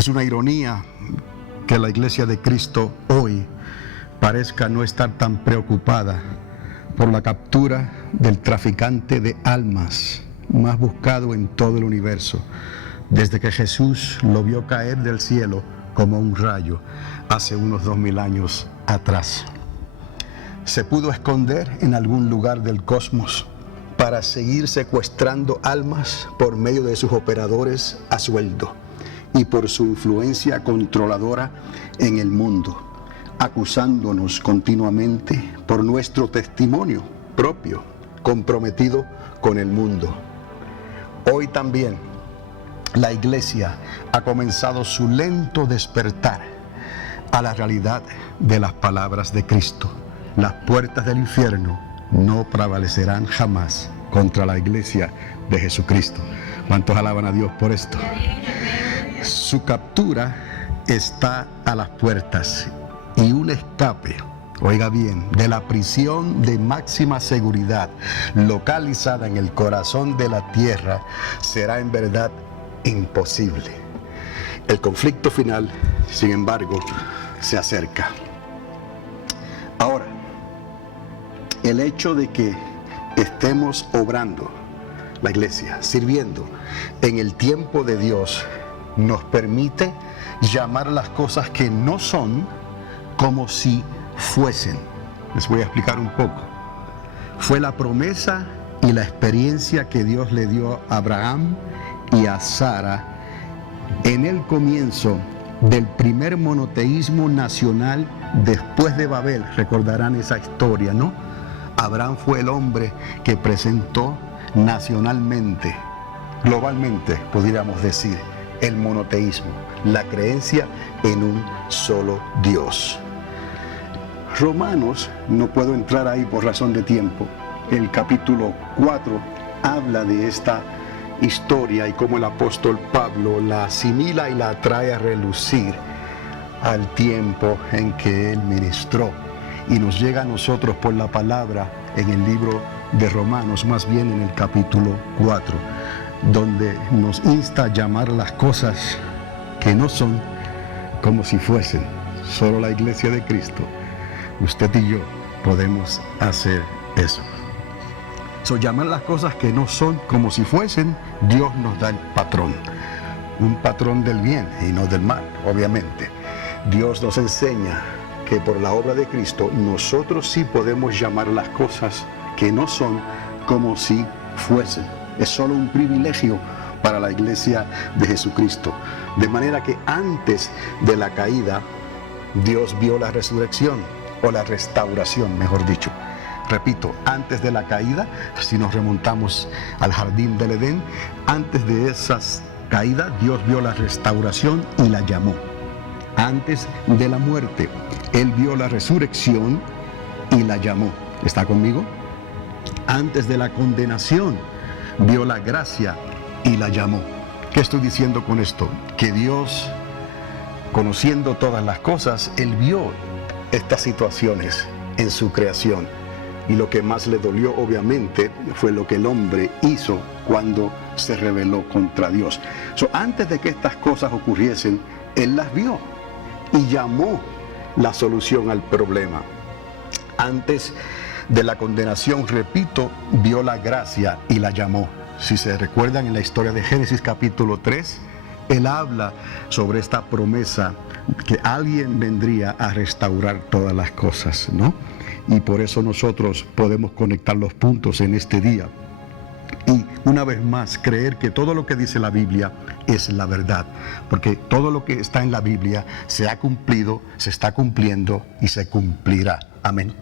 Es una ironía que la Iglesia de Cristo hoy parezca no estar tan preocupada por la captura del traficante de almas más buscado en todo el universo, desde que Jesús lo vio caer del cielo como un rayo hace unos 2000 años atrás. Se pudo esconder en algún lugar del cosmos para seguir secuestrando almas por medio de sus operadores a sueldo y por su influencia controladora en el mundo, acusándonos continuamente por nuestro testimonio propio, comprometido con el mundo. Hoy también la Iglesia ha comenzado su lento despertar a la realidad de las palabras de Cristo. Las puertas del infierno no prevalecerán jamás contra la Iglesia de Jesucristo. ¿Cuántos alaban a Dios por esto? Su captura está a las puertas y un escape, oiga bien, de la prisión de máxima seguridad localizada en el corazón de la tierra será en verdad imposible. El conflicto final, sin embargo, se acerca. Ahora, el hecho de que estemos obrando, la iglesia, sirviendo en el tiempo de Dios, nos permite llamar las cosas que no son como si fuesen. Les voy a explicar un poco. Fue la promesa y la experiencia que Dios le dio a Abraham y a Sara en el comienzo del primer monoteísmo nacional después de Babel. Recordarán esa historia, ¿no? Abraham fue el hombre que presentó nacionalmente, globalmente, podríamos decir, el monoteísmo, la creencia en un solo Dios. Romanos, no puedo entrar ahí por razón de tiempo, el capítulo 4 habla de esta historia y cómo el apóstol Pablo la asimila y la trae a relucir al tiempo en que él ministró, y nos llega a nosotros por la palabra en el libro de Romanos, más bien en el capítulo 4, donde nos insta a llamar las cosas que no son como si fuesen. Solo la Iglesia de Cristo, usted y yo, podemos hacer eso. Llamar las cosas que no son como si fuesen, Dios nos da el patrón, un patrón del bien y no del mal, obviamente. Dios nos enseña que por la obra de Cristo nosotros sí podemos llamar las cosas que no son como si fuesen. Es solo un privilegio para la Iglesia de Jesucristo. De manera que antes de la caída, Dios vio la resurrección, o la restauración, mejor dicho. Repito, antes de la caída, si nos remontamos al jardín del Edén, antes de esa caída, Dios vio la restauración y la llamó. Antes de la muerte, Él vio la resurrección y la llamó. ¿Está conmigo? Antes de la condenación, vio la gracia y la llamó. ¿Qué estoy diciendo con esto? Que Dios, conociendo todas las cosas, Él vio estas situaciones en su creación. Y lo que más le dolió, obviamente, fue lo que el hombre hizo cuando se rebeló contra Dios. Antes de que estas cosas ocurriesen, Él las vio y llamó la solución al problema. Antes de la condenación, repito, vio la gracia y la llamó. Si se recuerdan en la historia de Génesis capítulo 3, Él habla sobre esta promesa que alguien vendría a restaurar todas las cosas, ¿no? Y por eso nosotros podemos conectar los puntos en este día. Y una vez más, creer que todo lo que dice la Biblia es la verdad. Porque todo lo que está en la Biblia se ha cumplido, se está cumpliendo y se cumplirá. Amén.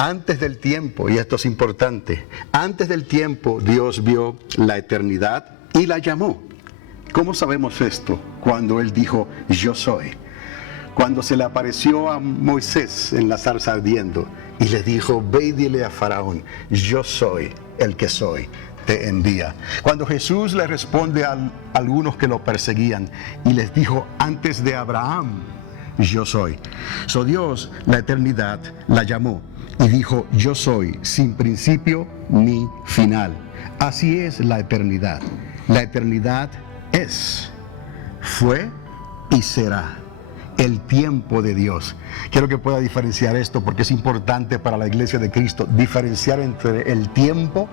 Antes del tiempo, y esto es importante, antes del tiempo Dios vio la eternidad y la llamó. ¿Cómo sabemos esto? Cuando Él dijo, yo soy. Cuando se le apareció a Moisés en la zarza ardiendo y le dijo, ve y dile a Faraón, yo soy el que soy, te envía. Cuando Jesús le responde a algunos que lo perseguían y les dijo, antes de Abraham, yo soy. Dios, la eternidad, la llamó y dijo, yo soy, sin principio ni final. Así es la eternidad. La eternidad es, fue y será. El tiempo de Dios. Quiero que pueda diferenciar esto porque es importante para la iglesia de Cristo, diferenciar entre el tiempo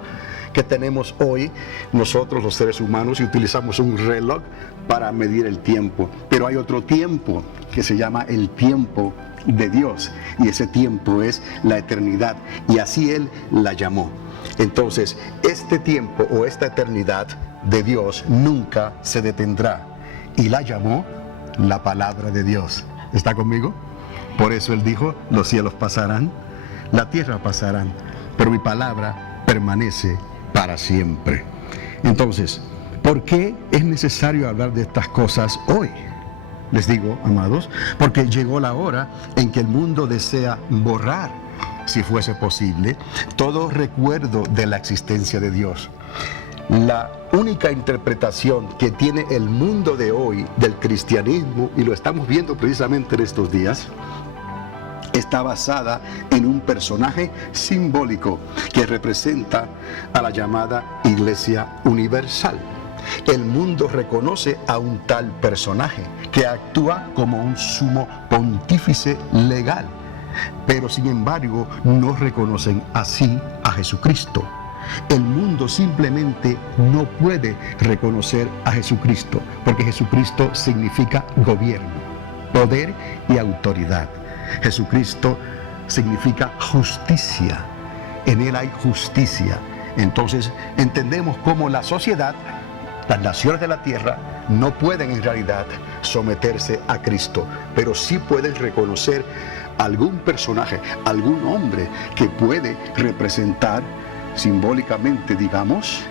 que tenemos hoy, nosotros los seres humanos, y utilizamos un reloj para medir el tiempo. Pero hay otro tiempo que se llama el tiempo de Dios, y ese tiempo es la eternidad, y así Él la llamó. Entonces, este tiempo o esta eternidad de Dios nunca se detendrá, y la llamó la palabra de Dios. ¿Está conmigo? Por eso Él dijo, los cielos pasarán, la tierra pasarán, pero mi palabra permanece para siempre. Entonces, ¿por qué es necesario hablar de estas cosas hoy? Les digo, amados, porque llegó la hora en que el mundo desea borrar, si fuese posible, todo recuerdo de la existencia de Dios. La única interpretación que tiene el mundo de hoy del cristianismo, y lo estamos viendo precisamente en estos días, está basada en un personaje simbólico que representa a la llamada Iglesia Universal. El mundo reconoce a un tal personaje que actúa como un sumo pontífice legal, pero sin embargo no reconocen así a Jesucristo. El mundo simplemente no puede reconocer a Jesucristo, porque Jesucristo significa gobierno, poder y autoridad. Jesucristo significa justicia. En Él hay justicia. Entonces entendemos cómo la sociedad, las naciones de la tierra, no pueden en realidad someterse a Cristo, pero sí pueden reconocer algún personaje, algún hombre que puede representar simbólicamente, digamos,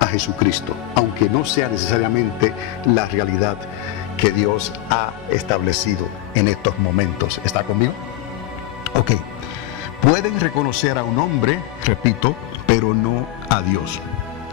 a Jesucristo, aunque no sea necesariamente la realidad que Dios ha establecido en estos momentos. ¿Está conmigo? Ok. Pueden reconocer a un hombre, repito, pero no a Dios.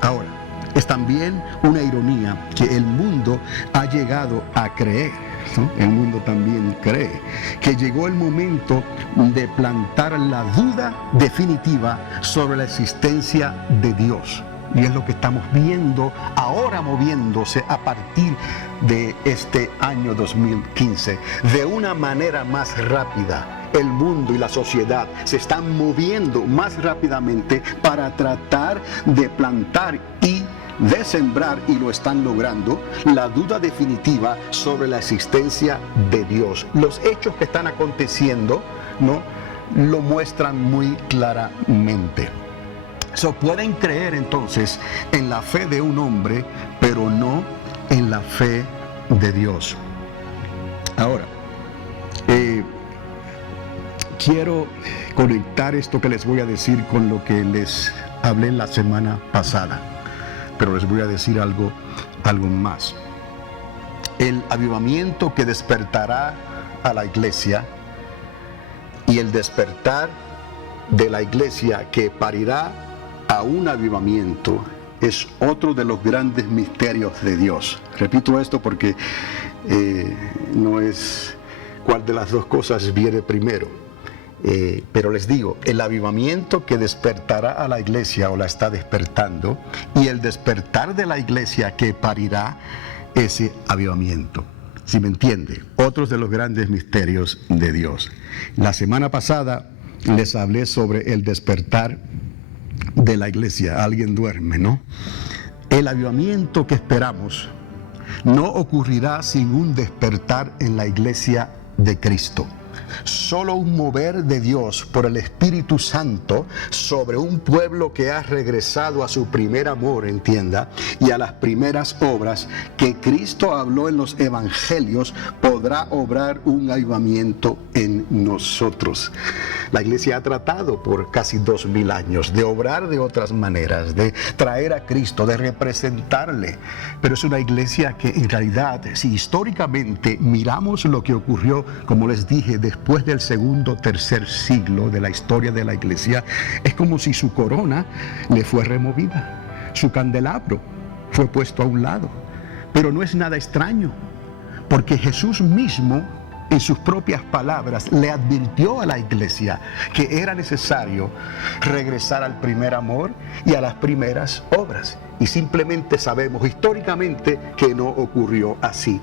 Ahora, es también una ironía que el mundo ha llegado a creer, ¿no? El mundo también cree que llegó el momento de plantar la duda definitiva sobre la existencia de Dios. Y es lo que estamos viendo ahora moviéndose a partir de este año 2015. De una manera más rápida, el mundo y la sociedad se están moviendo más rápidamente para tratar de plantar y de sembrar, y lo están logrando, la duda definitiva sobre la existencia de Dios. Los hechos que están aconteciendo, ¿no?, lo muestran muy claramente. Pueden creer entonces en la fe de un hombre, pero no en la fe de Dios. Ahora, quiero conectar esto que les voy a decir con lo que les hablé la semana pasada, pero les voy a decir algo más. El avivamiento que despertará a la iglesia y el despertar de la iglesia que parirá a un avivamiento es otro de los grandes misterios de Dios. Repito esto porque no es cuál de las dos cosas viene primero. Pero les digo, el avivamiento que despertará a la iglesia o la está despertando, y el despertar de la iglesia que parirá ese avivamiento. ¿Sí me entiende? Otros de los grandes misterios de Dios. La semana pasada les hablé sobre el despertar de la iglesia. Alguien duerme, ¿no? El avivamiento que esperamos no ocurrirá sin un despertar en la iglesia de Cristo. Solo un mover de Dios por el Espíritu Santo sobre un pueblo que ha regresado a su primer amor, entienda, y a las primeras obras que Cristo habló en los evangelios, podrá obrar un avivamiento en nosotros. La iglesia ha tratado por casi 2000 años de obrar de otras maneras, de traer a Cristo, de representarle, pero es una iglesia que en realidad, si históricamente miramos lo que ocurrió, como les dije, después del segundo, tercer siglo de la historia de la iglesia, es como si su corona le fue removida, su candelabro fue puesto a un lado. Pero no es nada extraño, porque Jesús mismo en sus propias palabras, le advirtió a la iglesia que era necesario regresar al primer amor y a las primeras obras. Y simplemente sabemos históricamente que no ocurrió así.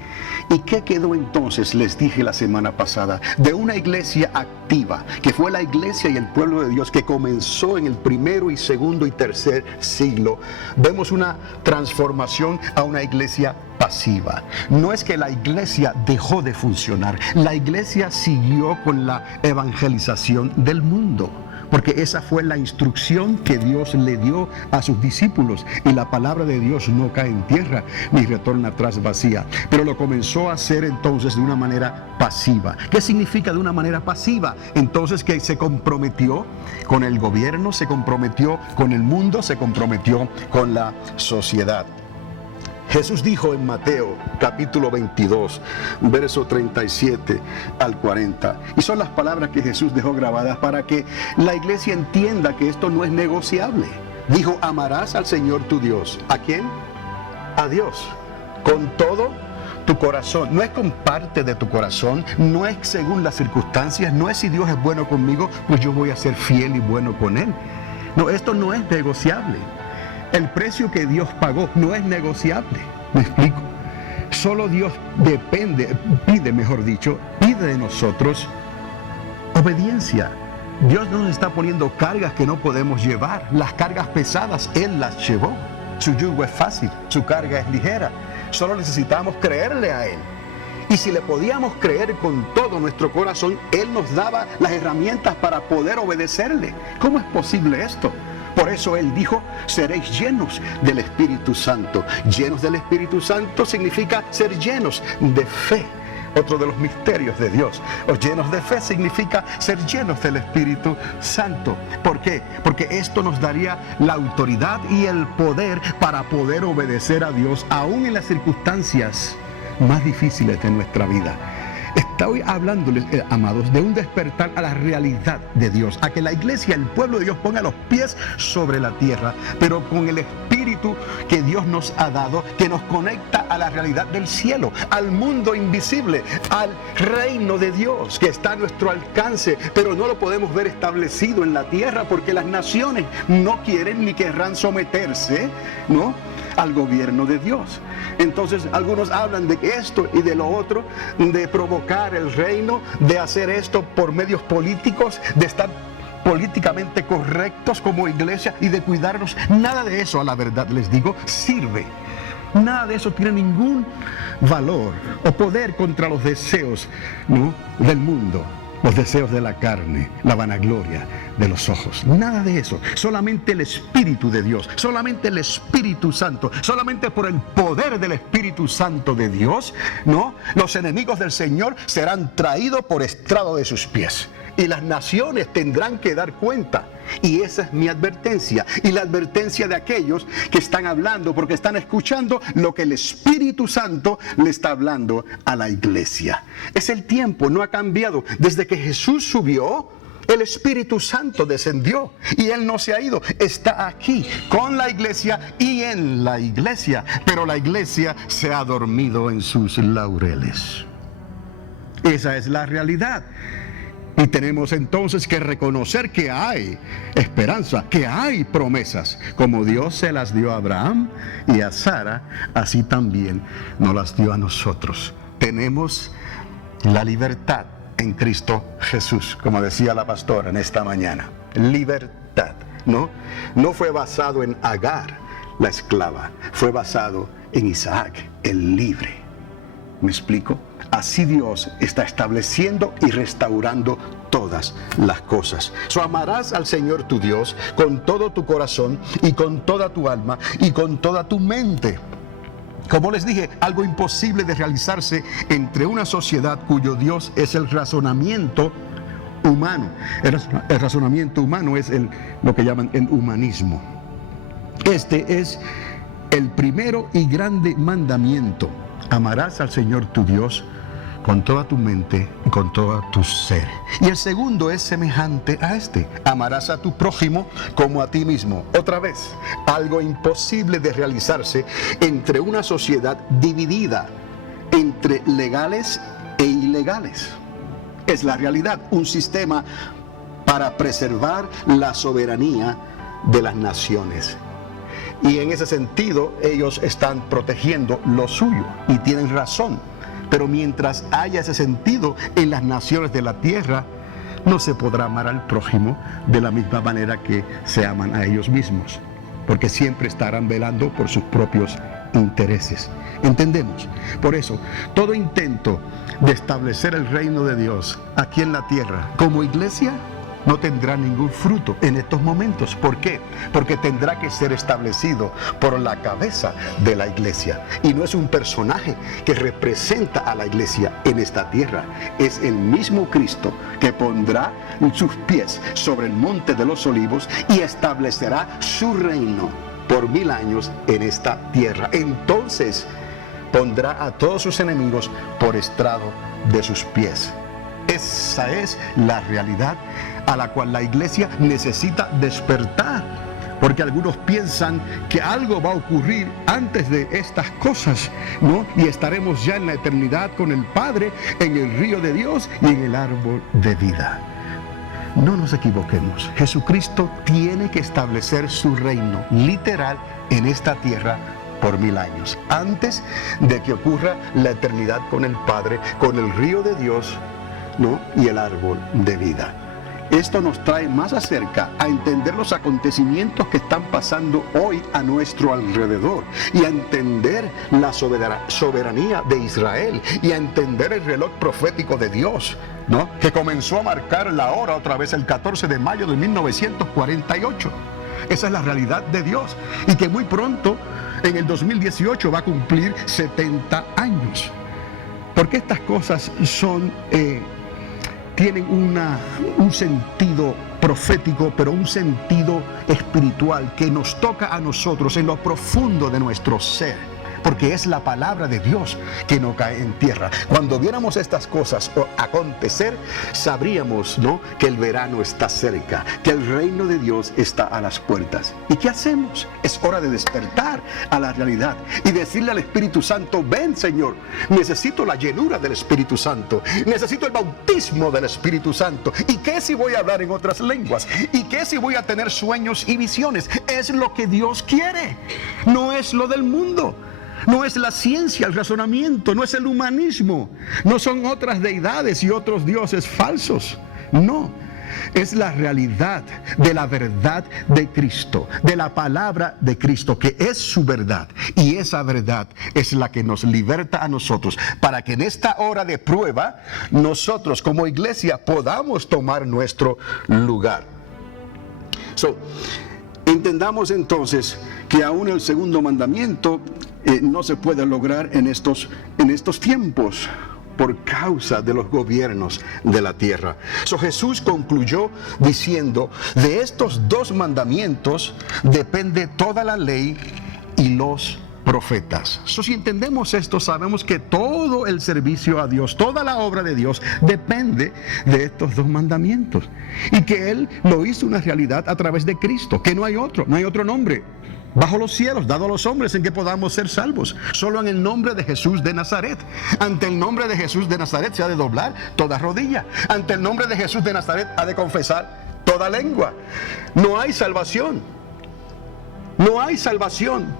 ¿Y qué quedó entonces? Les dije la semana pasada, de una iglesia activa, que fue la iglesia y el pueblo de Dios que comenzó en el primero y segundo y tercer siglo. Vemos una transformación a una iglesia pasiva. No es que la iglesia dejó de funcionar, la iglesia siguió con la evangelización del mundo, porque esa fue la instrucción que Dios le dio a sus discípulos, y la palabra de Dios no cae en tierra ni retorna atrás vacía, pero lo comenzó a hacer entonces de una manera pasiva. ¿Qué significa de una manera pasiva? Entonces que se comprometió con el gobierno, se comprometió con el mundo, se comprometió con la sociedad. Jesús dijo en Mateo capítulo 22, verso 37 al 40. Y son las palabras que Jesús dejó grabadas para que la iglesia entienda que esto no es negociable. Dijo: amarás al Señor tu Dios. ¿A quién? A Dios. Con todo tu corazón. No es con parte de tu corazón, no es según las circunstancias, no es si Dios es bueno conmigo, pues yo voy a ser fiel y bueno con Él. No, esto no es negociable. El precio que Dios pagó no es negociable. ¿Me explico? Solo Dios pide de nosotros obediencia. Dios no nos está poniendo cargas que no podemos llevar. Las cargas pesadas Él las llevó. Su yugo es fácil, su carga es ligera. Solo necesitamos creerle a Él. Y si le podíamos creer con todo nuestro corazón, Él nos daba las herramientas para poder obedecerle. ¿Cómo es posible esto? Por eso Él dijo: seréis llenos del Espíritu Santo. Llenos del Espíritu Santo significa ser llenos de fe. Otro de los misterios de Dios. O llenos de fe significa ser llenos del Espíritu Santo. ¿Por qué? Porque esto nos daría la autoridad y el poder para poder obedecer a Dios, aún en las circunstancias más difíciles de nuestra vida. Estoy hablándoles, amados, de un despertar a la realidad de Dios, a que la iglesia, el pueblo de Dios, ponga los pies sobre la tierra, pero con el Espíritu que Dios nos ha dado, que nos conecta a la realidad del cielo, al mundo invisible, al reino de Dios que está a nuestro alcance, pero no lo podemos ver establecido en la tierra porque las naciones no quieren ni querrán someterse, ¿no?, al gobierno de Dios. Entonces algunos hablan de esto y de lo otro, de provocar el reino, de hacer esto por medios políticos, de estar políticamente correctos como iglesia y de cuidarnos. Nada de eso, a la verdad les digo, sirve. Nada de eso tiene ningún valor o poder contra los deseos, ¿no?, del mundo. Los deseos de la carne, la vanagloria de los ojos. Nada de eso. Solamente el Espíritu de Dios, solamente el Espíritu Santo, solamente por el poder del Espíritu Santo de Dios, ¿no?, los enemigos del Señor serán traídos por estrado de sus pies. Y las naciones tendrán que dar cuenta. Y esa es mi advertencia. Y la advertencia de aquellos que están hablando, porque están escuchando lo que el Espíritu Santo le está hablando a la iglesia. Es el tiempo, no ha cambiado. Desde que Jesús subió, el Espíritu Santo descendió. Y Él no se ha ido. Está aquí con la iglesia y en la iglesia. Pero la iglesia se ha dormido en sus laureles. Esa es la realidad. Y tenemos entonces que reconocer que hay esperanza, que hay promesas. Como Dios se las dio a Abraham y a Sara, así también nos las dio a nosotros. Tenemos la libertad en Cristo Jesús, como decía la pastora en esta mañana. Libertad, ¿no? No fue basado en Agar, la esclava, fue basado en Isaac, el libre. ¿Me explico? Así Dios está estableciendo y restaurando todas las cosas. Amarás al Señor tu Dios con todo tu corazón y con toda tu alma y con toda tu mente. Como les dije, algo imposible de realizarse entre una sociedad cuyo Dios es el razonamiento humano. El razonamiento humano es lo que llaman el humanismo. Este es el primero y grande mandamiento. Amarás al Señor tu Dios con toda tu mente y con todo tu ser. Y el segundo es semejante a este: amarás a tu prójimo como a ti mismo. Otra vez, algo imposible de realizarse entre una sociedad dividida entre legales e ilegales. Es la realidad, un sistema para preservar la soberanía de las naciones. Y en ese sentido, ellos están protegiendo lo suyo y tienen razón. Pero mientras haya ese sentido en las naciones de la tierra, no se podrá amar al prójimo de la misma manera que se aman a ellos mismos, porque siempre estarán velando por sus propios intereses. ¿Entendemos? Por eso, todo intento de establecer el reino de Dios aquí en la tierra como iglesia no tendrá ningún fruto en estos momentos. ¿Por qué? Porque tendrá que ser establecido por la cabeza de la iglesia. Y no es un personaje que representa a la iglesia en esta tierra. Es el mismo Cristo que pondrá sus pies sobre el monte de los olivos y establecerá su reino por 1000 años en esta tierra. Entonces pondrá a todos sus enemigos por estrado de sus pies. Esa es la realidad a la cual la iglesia necesita despertar, porque algunos piensan que algo va a ocurrir antes de estas cosas, ¿no? Y estaremos ya en la eternidad con el Padre, en el río de Dios y en el árbol de vida. No nos equivoquemos, Jesucristo tiene que establecer su reino literal en esta tierra por 1000 años, antes de que ocurra la eternidad con el Padre, con el río de Dios, ¿no? Y el árbol de vida. Esto nos trae más acerca a entender los acontecimientos que están pasando hoy a nuestro alrededor y a entender la soberanía de Israel y a entender el reloj profético de Dios, ¿no? Que comenzó a marcar la hora otra vez el 14 de mayo de 1948. Esa es la realidad de Dios y que muy pronto, en el 2018, va a cumplir 70 años. Porque estas cosas tienen un sentido profético, pero un sentido espiritual que nos toca a nosotros en lo profundo de nuestro ser. Porque es la palabra de Dios que no cae en tierra. Cuando viéramos estas cosas acontecer, sabríamos, ¿no?, que el verano está cerca, que el reino de Dios está a las puertas. ¿Y qué hacemos? Es hora de despertar a la realidad y decirle al Espíritu Santo: ven, Señor, necesito la llenura del Espíritu Santo, necesito el bautismo del Espíritu Santo. ¿Y qué si voy a hablar en otras lenguas? ¿Y qué si voy a tener sueños y visiones? Es lo que Dios quiere, no es lo del mundo. No es la ciencia, el razonamiento, no es el humanismo, no son otras deidades y otros dioses falsos. No, es la realidad de la verdad de Cristo, de la palabra de Cristo, que es su verdad. Y esa verdad es la que nos liberta a nosotros, para que en esta hora de prueba, nosotros como iglesia podamos tomar nuestro lugar. Entendamos entonces que aún el segundo mandamiento no se puede lograr en estos tiempos por causa de los gobiernos de la tierra. Jesús concluyó diciendo: de estos 2 mandamientos depende toda la ley y los profetas. Si entendemos esto, sabemos que todo el servicio a Dios, toda la obra de Dios depende de estos 2 mandamientos, y que Él lo hizo una realidad a través de Cristo, que no hay otro nombre bajo los cielos dado a los hombres en que podamos ser salvos, solo en el nombre de Jesús de Nazaret. Ante el nombre de Jesús de Nazaret se ha de doblar toda rodilla, ante el nombre de Jesús de Nazaret ha de confesar toda lengua. No hay salvación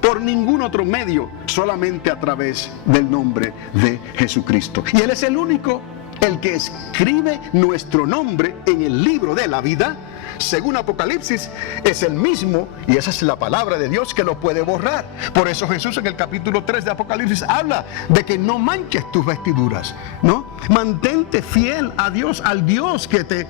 por ningún otro medio, solamente a través del nombre de Jesucristo. Y Él es el único, el que escribe nuestro nombre en el libro de la vida. Según Apocalipsis, es el mismo, y esa es la palabra de Dios que lo puede borrar. Por eso Jesús en el capítulo 3 de Apocalipsis habla de que no manches tus vestiduras, ¿no? Mantente fiel a Dios, al Dios que te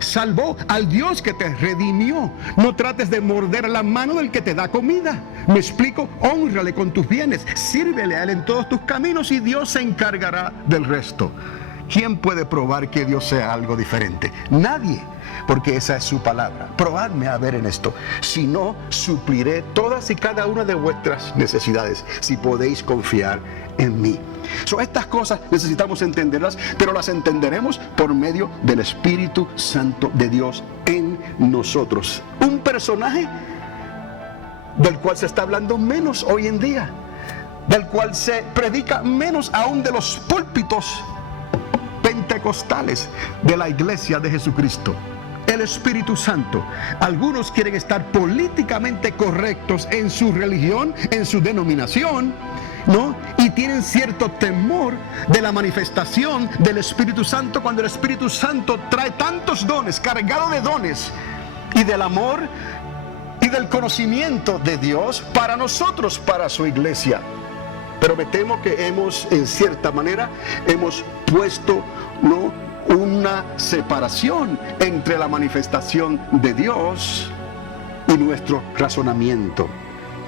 salvó, al Dios que te redimió. No trates de morder la mano del que te da comida. ¿Me explico? Hónrale con tus bienes, sírvele a Él en todos tus caminos y Dios se encargará del resto. ¿Quién puede probar que Dios sea algo diferente? Nadie, porque esa es su palabra. Probadme a ver en esto. Si no, supliré todas y cada una de vuestras necesidades, si podéis confiar en mí. Estas cosas necesitamos entenderlas, pero las entenderemos por medio del Espíritu Santo de Dios en nosotros. Un personaje del cual se está hablando menos hoy en día, del cual se predica menos aún de los púlpitos, pentecostales de la iglesia de Jesucristo. El Espíritu Santo. Algunos quieren estar políticamente correctos en su religión, en su denominación, ¿no? Y tienen cierto temor de la manifestación del Espíritu Santo cuando el Espíritu Santo trae tantos dones, cargado de dones y del amor y del conocimiento de Dios para nosotros, para su iglesia. Pero me temo que en cierta manera, hemos puesto, ¿no?, una separación entre la manifestación de Dios y nuestro razonamiento,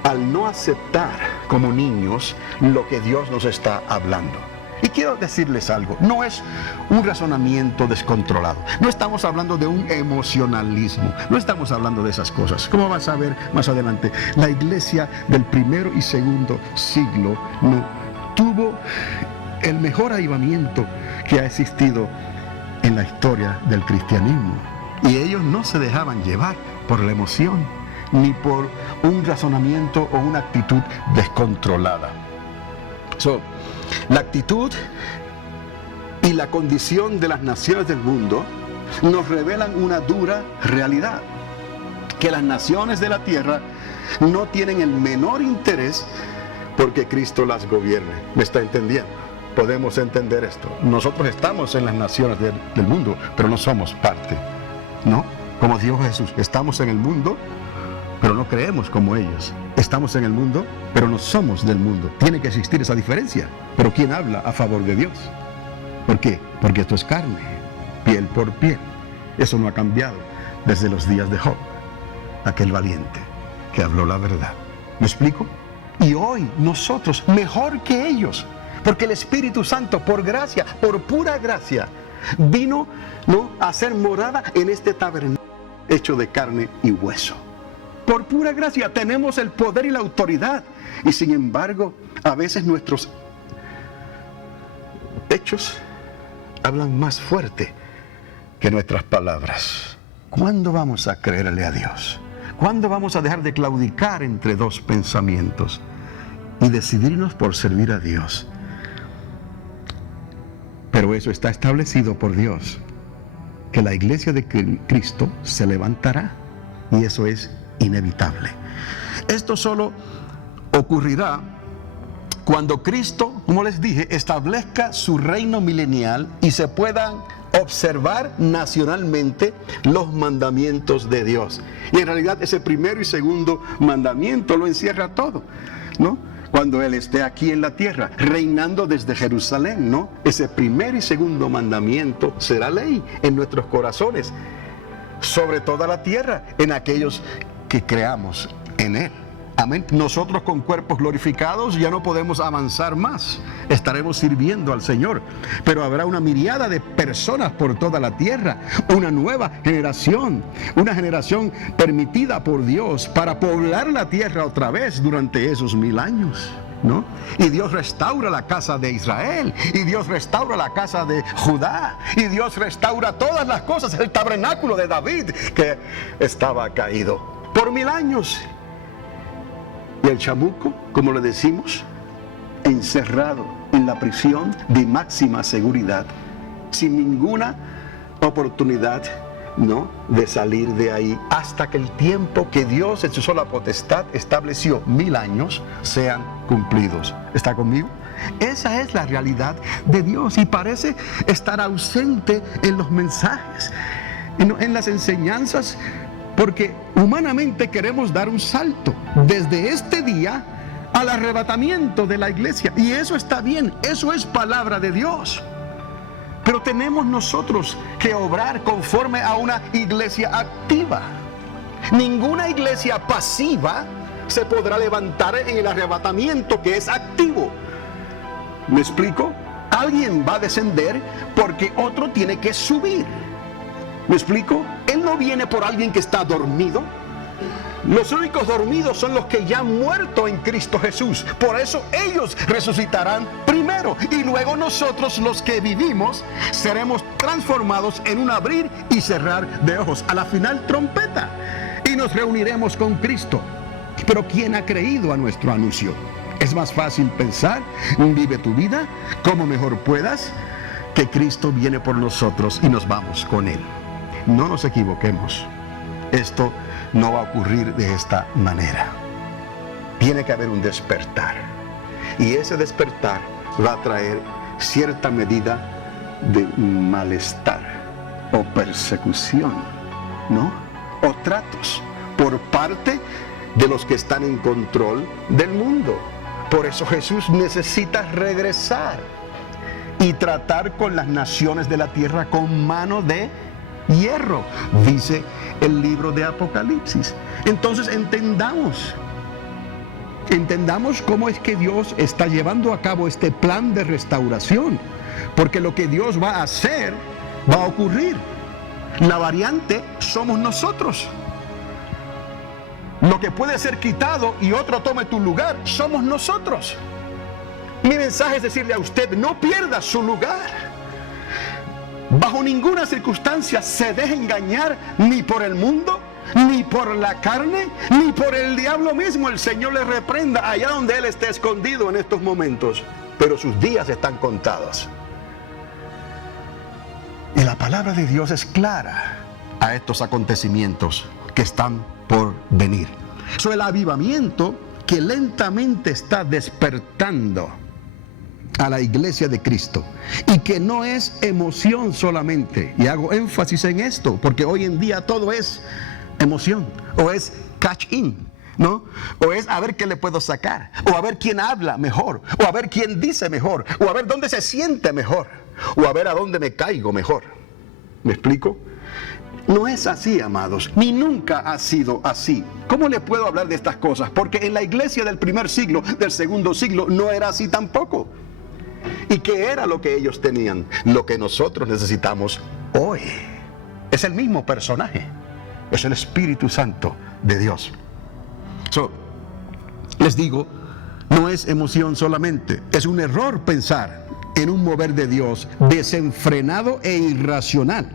al no aceptar como niños lo que Dios nos está hablando. Y quiero decirles algo, no es un razonamiento descontrolado, no estamos hablando de un emocionalismo, no estamos hablando de esas cosas. Como vas a ver más adelante, la iglesia del primero y segundo siglo no tuvo el mejor avivamiento que ha existido en la historia del cristianismo, y ellos no se dejaban llevar por la emoción ni por un razonamiento o una actitud descontrolada. La actitud y la condición de las naciones del mundo nos revelan una dura realidad, que las naciones de la tierra no tienen el menor interés porque Cristo las gobierne. ¿Me está entendiendo? Podemos entender esto. Nosotros estamos en las naciones del mundo, pero no somos parte, ¿no? Como dijo Jesús, estamos en el mundo, pero no creemos como ellos. Estamos en el mundo, pero no somos del mundo. Tiene que existir esa diferencia. Pero ¿quién habla a favor de Dios? ¿Por qué? Porque esto es carne, piel por piel. Eso no ha cambiado desde los días de Job, aquel valiente que habló la verdad. ¿Me explico? Y hoy nosotros, mejor que ellos, porque el Espíritu Santo, por gracia, por pura gracia, vino, ¿no?, a hacer morada en este tabernáculo hecho de carne y hueso. Por pura gracia tenemos el poder y la autoridad. Y sin embargo, a veces nuestros hechos hablan más fuerte que nuestras palabras. ¿Cuándo vamos a creerle a Dios? ¿Cuándo vamos a dejar de claudicar entre dos pensamientos y decidirnos por servir a Dios? Pero eso está establecido por Dios, que la iglesia de Cristo se levantará, y eso es inevitable. Esto solo ocurrirá cuando Cristo, como les dije, establezca su reino milenial y se puedan observar nacionalmente los mandamientos de Dios. Y en realidad ese primero y segundo mandamiento lo encierra todo, ¿no? Cuando Él esté aquí en la tierra, reinando desde Jerusalén, ¿no? Ese primer y segundo mandamiento será ley en nuestros corazones, sobre toda la tierra, en aquellos que creamos en Él. Amén. Nosotros con cuerpos glorificados ya no podemos avanzar más. Estaremos sirviendo al Señor. Pero habrá una miriada de personas por toda la tierra. Una nueva generación. Una generación permitida por Dios para poblar la tierra otra vez durante esos 1000 años, ¿no? Y Dios restaura la casa de Israel, y Dios restaura la casa de Judá, y Dios restaura todas las cosas, el tabernáculo de David que estaba caído por 1000 años. Y el chamuco, como le decimos, encerrado en la prisión de máxima seguridad, sin ninguna oportunidad, ¿no?, de salir de ahí, hasta que el tiempo que Dios en su sola potestad estableció, 1000 años, sean cumplidos. ¿Está conmigo? Esa es la realidad de Dios, y parece estar ausente en los mensajes, en las enseñanzas, porque humanamente queremos dar un salto desde este día al arrebatamiento de la iglesia, y eso está bien, eso es palabra de Dios. Pero tenemos nosotros que obrar conforme a una iglesia activa. Ninguna iglesia pasiva se podrá levantar en el arrebatamiento que es activo. ¿Me explico? Alguien va a descender porque otro tiene que subir. ¿Me explico? Él no viene por alguien que está dormido. Los únicos dormidos son los que ya han muerto en Cristo Jesús. Por eso ellos resucitarán primero, y luego nosotros, los que vivimos, seremos transformados en un abrir y cerrar de ojos. A la final, trompeta, y nos reuniremos con Cristo. Pero ¿quién ha creído a nuestro anuncio? Es más fácil pensar: vive tu vida como mejor puedas, que Cristo viene por nosotros y nos vamos con Él. No nos equivoquemos. Esto no va a ocurrir de esta manera. Tiene que haber un despertar. Y ese despertar va a traer cierta medida de malestar o persecución, ¿no? O tratos por parte de los que están en control del mundo. Por eso Jesús necesita regresar y tratar con las naciones de la tierra con mano de hierro, dice el libro de Apocalipsis. Entonces entendamos cómo es que Dios está llevando a cabo este plan de restauración, porque lo que Dios va a hacer va a ocurrir. La variante somos nosotros. Lo que puede ser quitado y otro tome tu lugar somos nosotros. Mi mensaje es decirle a usted: no pierda su lugar. Bajo ninguna circunstancia se deje engañar, ni por el mundo, ni por la carne, ni por el diablo mismo. El Señor le reprenda allá donde Él esté escondido en estos momentos, pero sus días están contados. Y la palabra de Dios es clara a estos acontecimientos que están por venir. El avivamiento que lentamente está despertando a la iglesia de Cristo, y que no es emoción solamente, y hago énfasis en esto porque hoy en día todo es emoción, o es catch in, ¿no? O es a ver qué le puedo sacar, o a ver quién habla mejor, o a ver quién dice mejor, o a ver dónde se siente mejor, o a ver a dónde me caigo mejor. ¿Me explico? No es así, amados, ni nunca ha sido así. ¿Cómo le puedo hablar de estas cosas? Porque en la iglesia del primer siglo, del segundo siglo, no era así tampoco. ¿Y qué era lo que ellos tenían? Lo que nosotros necesitamos hoy. Es el mismo personaje. Es el Espíritu Santo de Dios. Les digo, no es emoción solamente. Es un error pensar en un mover de Dios desenfrenado e irracional.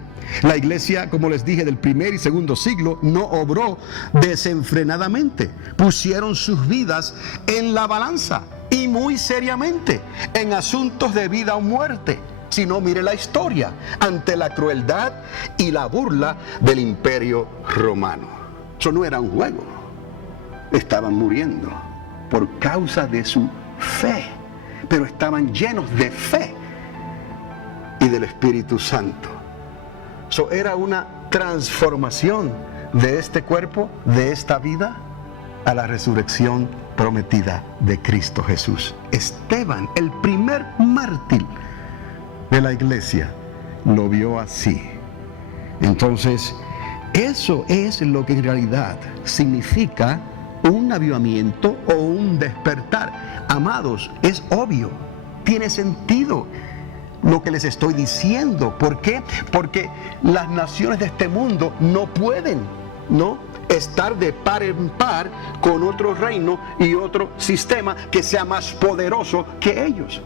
La iglesia, como les dije, del primer y segundo siglo no obró desenfrenadamente. Pusieron sus vidas en la balanza, y muy seriamente, en asuntos de vida o muerte. Si no, mire la historia, ante la crueldad y la burla del imperio romano. Eso no era un juego. Estaban muriendo por causa de su fe, pero estaban llenos de fe y del Espíritu Santo. Era una transformación de este cuerpo, de esta vida, a la resurrección prometida de Cristo Jesús. Esteban, el primer mártir de la iglesia, lo vio así. Entonces, eso es lo que en realidad significa un avivamiento o un despertar. Amados, es obvio, tiene sentido lo que les estoy diciendo. ¿Por qué? Porque las naciones de este mundo no pueden, ¿no?, estar de par en par con otro reino y otro sistema que sea más poderoso que ellos.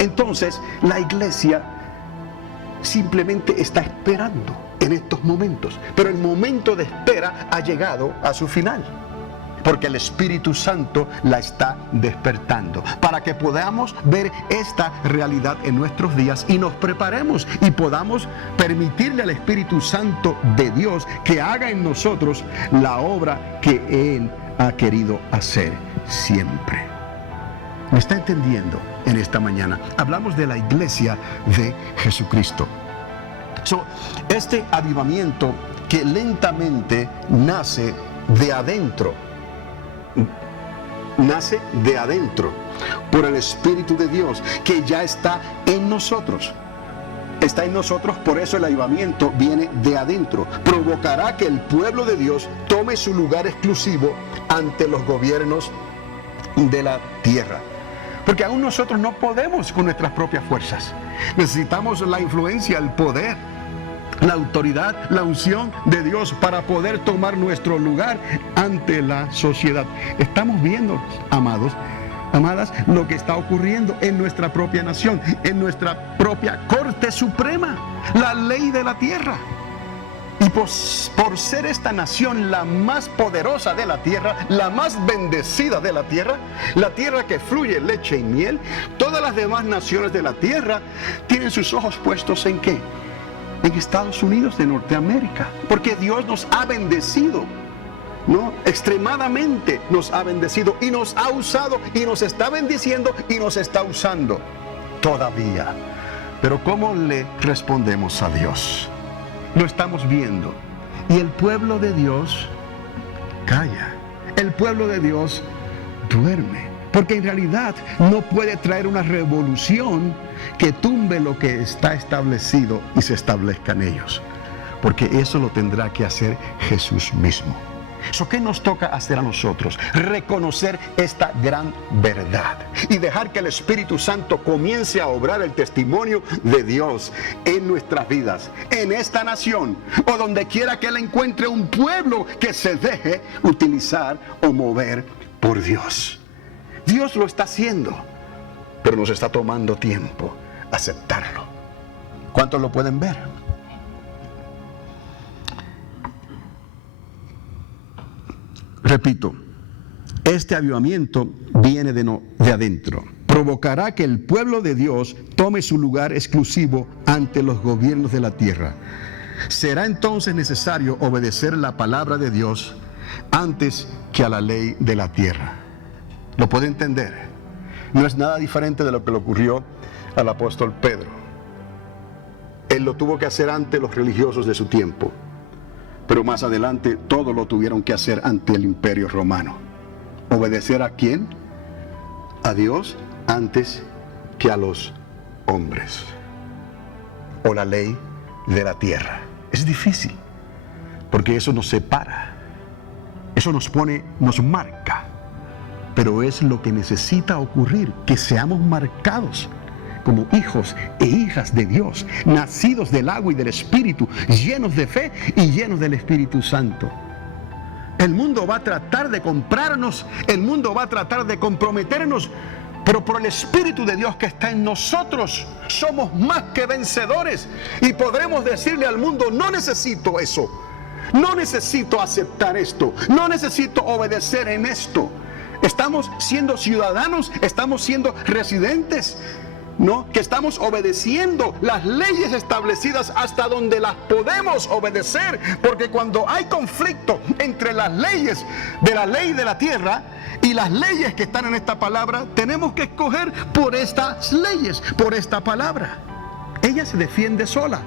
Entonces, la iglesia simplemente está esperando en estos momentos, pero el momento de espera ha llegado a su final, porque el Espíritu Santo la está despertando, para que podamos ver esta realidad en nuestros días y nos preparemos y podamos permitirle al Espíritu Santo de Dios que haga en nosotros la obra que Él ha querido hacer siempre. ¿Me está entendiendo en esta mañana? Hablamos de la iglesia de Jesucristo. Este avivamiento que lentamente nace de adentro, por el Espíritu de Dios que ya está en nosotros. Está en nosotros, por eso el avivamiento viene de adentro. Provocará que el pueblo de Dios tome su lugar exclusivo ante los gobiernos de la tierra. Porque aún nosotros no podemos con nuestras propias fuerzas. Necesitamos la influencia, el poder, la autoridad, la unción de Dios para poder tomar nuestro lugar ante la sociedad. Estamos viendo, amados, amadas, lo que está ocurriendo en nuestra propia nación, en nuestra propia Corte Suprema, la ley de la tierra. ¿Y por ser esta nación la más poderosa de la tierra, la más bendecida de la tierra que fluye leche y miel, todas las demás naciones de la tierra tienen sus ojos puestos ¿en qué? En Estados Unidos de Norteamérica, porque Dios nos ha bendecido, ¿no? Extremadamente nos ha bendecido y nos ha usado y nos está bendiciendo y nos está usando todavía. Pero ¿cómo le respondemos a Dios? Lo estamos viendo. Y el pueblo de Dios calla. El pueblo de Dios duerme. Porque en realidad no puede traer una revolución que tumbe lo que está establecido y se establezca en ellos. Porque eso lo tendrá que hacer Jesús mismo. ¿Qué nos toca hacer a nosotros? Reconocer esta gran verdad y dejar que el Espíritu Santo comience a obrar el testimonio de Dios en nuestras vidas, en esta nación o donde quiera que Él encuentre un pueblo que se deje utilizar o mover por Dios. Dios lo está haciendo, pero nos está tomando tiempo aceptarlo. ¿Cuántos lo pueden ver? Repito, este avivamiento viene de adentro. Provocará que el pueblo de Dios tome su lugar exclusivo ante los gobiernos de la tierra. Será entonces necesario obedecer la palabra de Dios antes que a la ley de la tierra. ¿Lo puede entender? No es nada diferente de lo que le ocurrió al apóstol Pedro. Él lo tuvo que hacer ante los religiosos de su tiempo. Pero más adelante todo lo tuvieron que hacer ante el imperio romano. ¿Obedecer a quién? A Dios antes que a los hombres. O la ley de la tierra. Es difícil, porque eso nos separa. Eso nos pone, nos marca. Pero es lo que necesita ocurrir, que seamos marcados como hijos e hijas de Dios, nacidos del agua y del Espíritu, llenos de fe y llenos del Espíritu Santo. El mundo va a tratar de comprarnos, el mundo va a tratar de comprometernos, pero por el Espíritu de Dios que está en nosotros, somos más que vencedores y podremos decirle al mundo: no necesito eso, no necesito aceptar esto, no necesito obedecer en esto. Estamos siendo ciudadanos, estamos siendo residentes, ¿no? Que estamos obedeciendo las leyes establecidas hasta donde las podemos obedecer, porque cuando hay conflicto entre las leyes de la ley de la tierra y las leyes que están en esta palabra, tenemos que escoger por estas leyes, por esta palabra. Ella se defiende sola.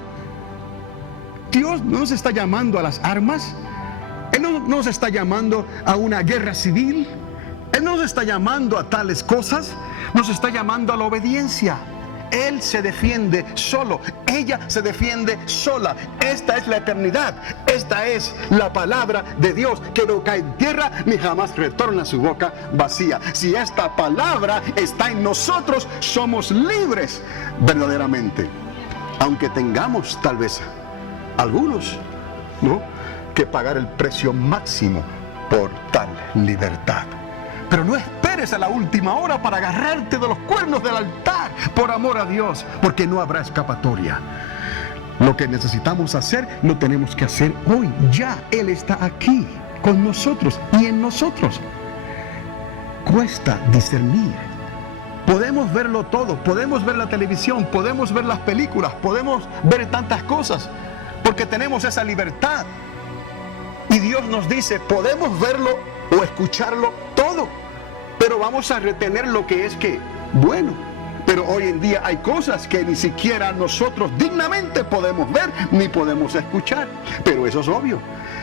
Dios no nos está llamando a las armas, Él no nos está llamando a una guerra civil, Él no nos está llamando a tales cosas, nos está llamando a la obediencia. Él se defiende solo, ella se defiende sola. Esta es la eternidad, esta es la palabra de Dios, que no cae en tierra ni jamás retorna a su boca vacía. Si esta palabra está en nosotros, somos libres verdaderamente. Aunque tengamos tal vez algunos, ¿no?, que pagar el precio máximo por tal libertad. Pero no esperes a la última hora para agarrarte de los cuernos del altar por amor a Dios, porque no habrá escapatoria. Lo que necesitamos hacer, lo tenemos que hacer hoy, ya. Él está aquí, con nosotros y en nosotros. Cuesta discernir. Podemos verlo todo, podemos ver la televisión, podemos ver las películas, podemos ver tantas cosas, porque tenemos esa libertad. Y Dios nos dice, podemos verlo o escucharlo todo, pero vamos a retener lo que es que bueno. Pero hoy en día hay cosas que ni siquiera nosotros dignamente podemos ver ni podemos escuchar, pero eso es obvio.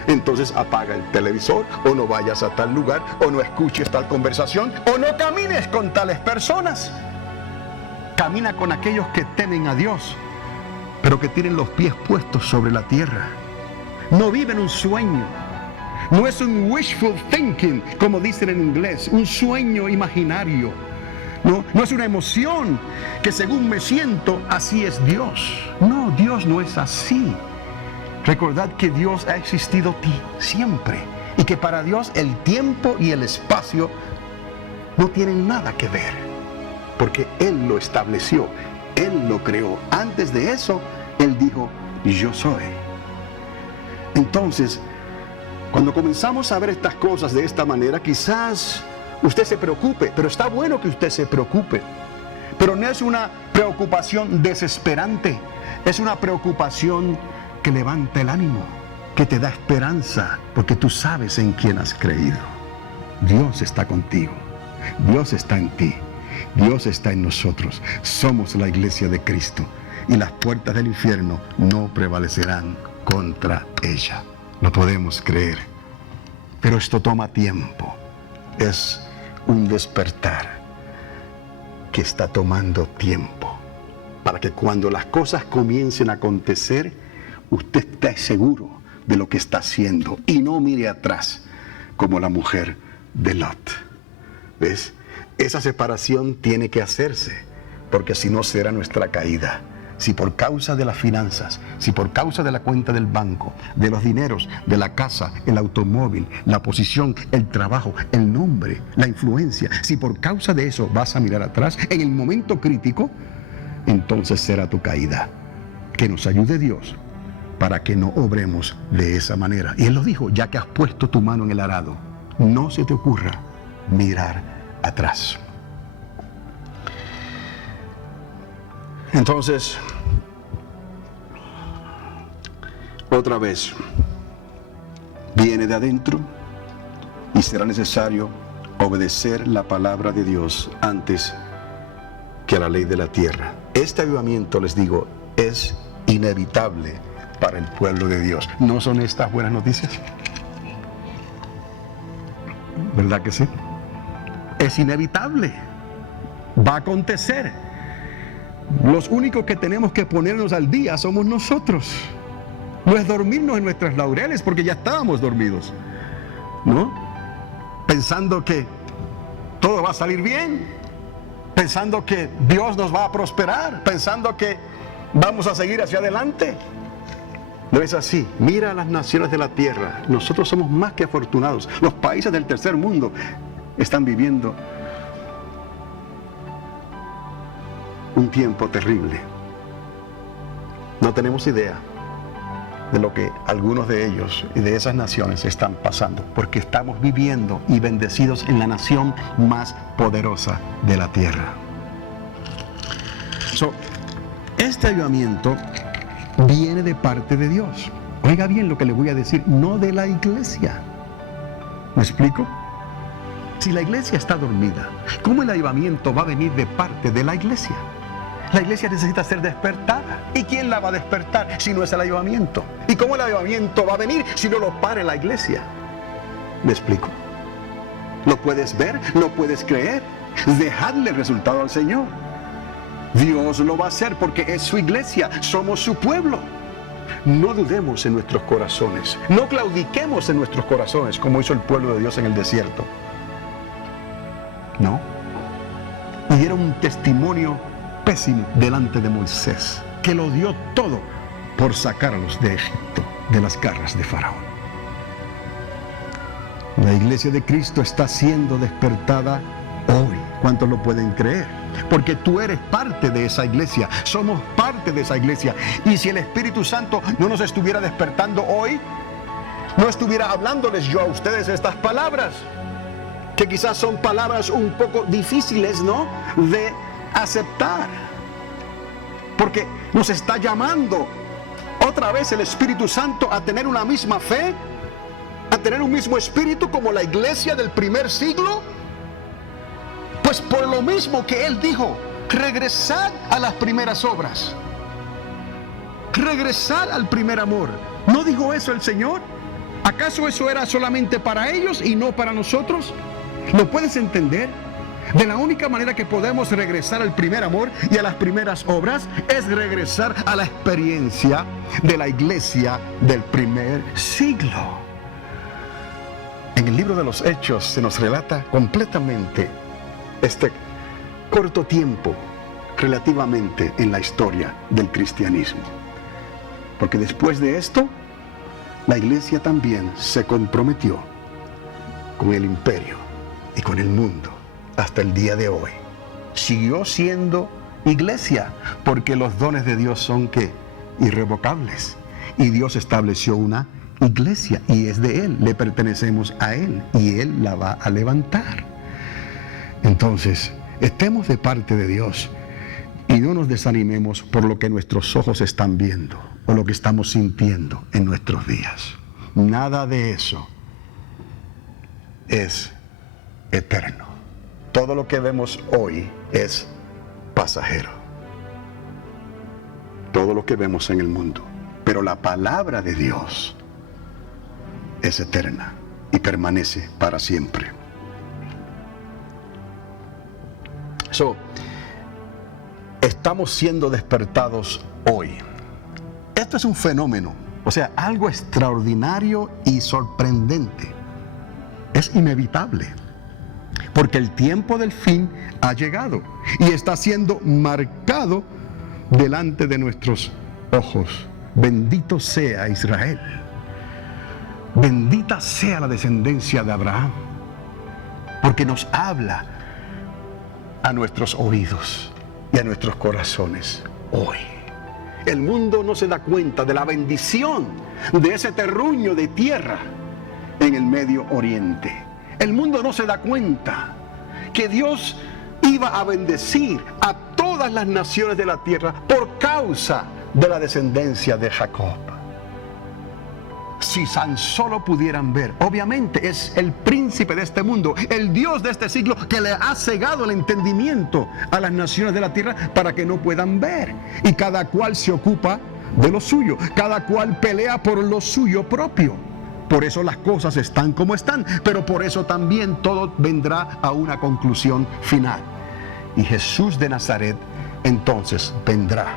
Entonces apaga el televisor, o no vayas a tal lugar, o no escuches tal conversación, o no camines con tales personas. Camina con aquellos que temen a Dios, pero que tienen los pies puestos sobre la tierra. No viven un sueño. No es un wishful thinking, como dicen en inglés, un sueño imaginario. No es una emoción que según me siento, así es Dios. No, Dios no es así. Recordad que Dios ha existido siempre, y que para Dios el tiempo y el espacio no tienen nada que ver, porque Él lo estableció, Él lo creó. Antes de eso, Él dijo, yo soy. Entonces, cuando comenzamos a ver estas cosas de esta manera, quizás usted se preocupe, pero está bueno que usted se preocupe. Pero no es una preocupación desesperante, es una preocupación que levanta el ánimo, que te da esperanza, porque tú sabes en quién has creído. Dios está contigo, Dios está en ti, Dios está en nosotros. Somos la iglesia de Cristo y las puertas del infierno no prevalecerán contra ella. Lo podemos creer, pero esto toma tiempo. Es un despertar que está tomando tiempo para que cuando las cosas comiencen a acontecer, usted esté seguro de lo que está haciendo y no mire atrás como la mujer de Lot. ¿Ves? Esa separación tiene que hacerse, porque si no será nuestra caída. Si por causa de las finanzas, si por causa de la cuenta del banco, de los dineros, de la casa, el automóvil, la posición, el trabajo, el nombre, la influencia, si por causa de eso vas a mirar atrás en el momento crítico, entonces será tu caída. Que nos ayude Dios para que no obremos de esa manera. Y Él lo dijo: ya que has puesto tu mano en el arado, no se te ocurra mirar atrás. Entonces, otra vez, viene de adentro y será necesario obedecer la palabra de Dios antes que a la ley de la tierra. Este avivamiento, les digo, es inevitable para el pueblo de Dios. ¿No son estas buenas noticias? ¿Verdad que sí? Es inevitable. Va a acontecer. Los únicos que tenemos que ponernos al día somos nosotros. No es dormirnos en nuestras laureles, porque ya estábamos dormidos, ¿no? Pensando que todo va a salir bien, pensando que Dios nos va a prosperar, pensando que vamos a seguir hacia adelante. No es así. Mira a las naciones de la tierra. Nosotros somos más que afortunados. Los países del tercer mundo están viviendo un tiempo terrible. No tenemos idea de lo que algunos de ellos y de esas naciones están pasando, porque estamos viviendo y bendecidos en la nación más poderosa de la tierra. Este avivamiento viene de parte de Dios. Oiga bien lo que le voy a decir, no de la iglesia. ¿Me explico? Si la iglesia está dormida, ¿cómo el avivamiento va a venir de parte de la iglesia? La iglesia necesita ser despertada. ¿Y quién la va a despertar si no es el avivamiento? ¿Y cómo el avivamiento va a venir si no lo pare la iglesia? ¿Me explico? ¿Lo puedes ver? ¿Lo puedes creer? Dejadle el resultado al Señor. Dios lo va a hacer porque es su iglesia, somos su pueblo. No dudemos en nuestros corazones, no claudiquemos en nuestros corazones como hizo el pueblo de Dios en el desierto. No. Y dieron un testimonio pésimo delante de Moisés, que lo dio todo por sacarlos de Egipto, de las garras de Faraón. La iglesia de Cristo está siendo despertada hoy. ¿Cuántos lo pueden creer? Porque tú eres parte de esa iglesia, somos parte de esa iglesia. Y si el Espíritu Santo no nos estuviera despertando hoy, no estuviera hablándoles yo a ustedes estas palabras, que quizás son palabras un poco difíciles, ¿no?, de aceptar, porque nos está llamando otra vez el Espíritu Santo a tener una misma fe, a tener un mismo espíritu como la iglesia del primer siglo. Pues por lo mismo que Él dijo, regresad a las primeras obras, regresad al primer amor. ¿No dijo eso el Señor? ¿Acaso eso era solamente para ellos y no para nosotros? ¿Lo puedes entender? De la única manera que podemos regresar al primer amor y a las primeras obras es regresar a la experiencia de la iglesia del primer siglo. En el libro de los Hechos se nos relata completamente este corto tiempo relativamente en la historia del cristianismo. Porque después de esto, la iglesia también se comprometió con el imperio y con el mundo. Hasta el día de hoy siguió siendo iglesia, porque los dones de Dios son ¿qué? Irrevocables, y Dios estableció una iglesia y es de Él, le pertenecemos a Él y Él la va a levantar. Entonces, estemos de parte de Dios y no nos desanimemos por lo que nuestros ojos están viendo o lo que estamos sintiendo en nuestros días. Nada de eso es eterno. Todo lo que vemos hoy es pasajero. Todo lo que vemos en el mundo. Pero la palabra de Dios es eterna y permanece para siempre. Estamos siendo despertados hoy. Esto es un fenómeno, o sea, algo extraordinario y sorprendente. Es inevitable, porque el tiempo del fin ha llegado y está siendo marcado delante de nuestros ojos. Bendito sea Israel. Bendita sea la descendencia de Abraham, porque nos habla a nuestros oídos y a nuestros corazones hoy. El mundo no se da cuenta de la bendición de ese terruño de tierra en el Medio Oriente. El mundo no se da cuenta que Dios iba a bendecir a todas las naciones de la tierra por causa de la descendencia de Jacob. Si tan solo pudieran ver, obviamente es el príncipe de este mundo, el Dios de este siglo, que le ha cegado el entendimiento a las naciones de la tierra para que no puedan ver. Y cada cual se ocupa de lo suyo, cada cual pelea por lo suyo propio. Por eso las cosas están como están, pero por eso también todo vendrá a una conclusión final. Y Jesús de Nazaret entonces vendrá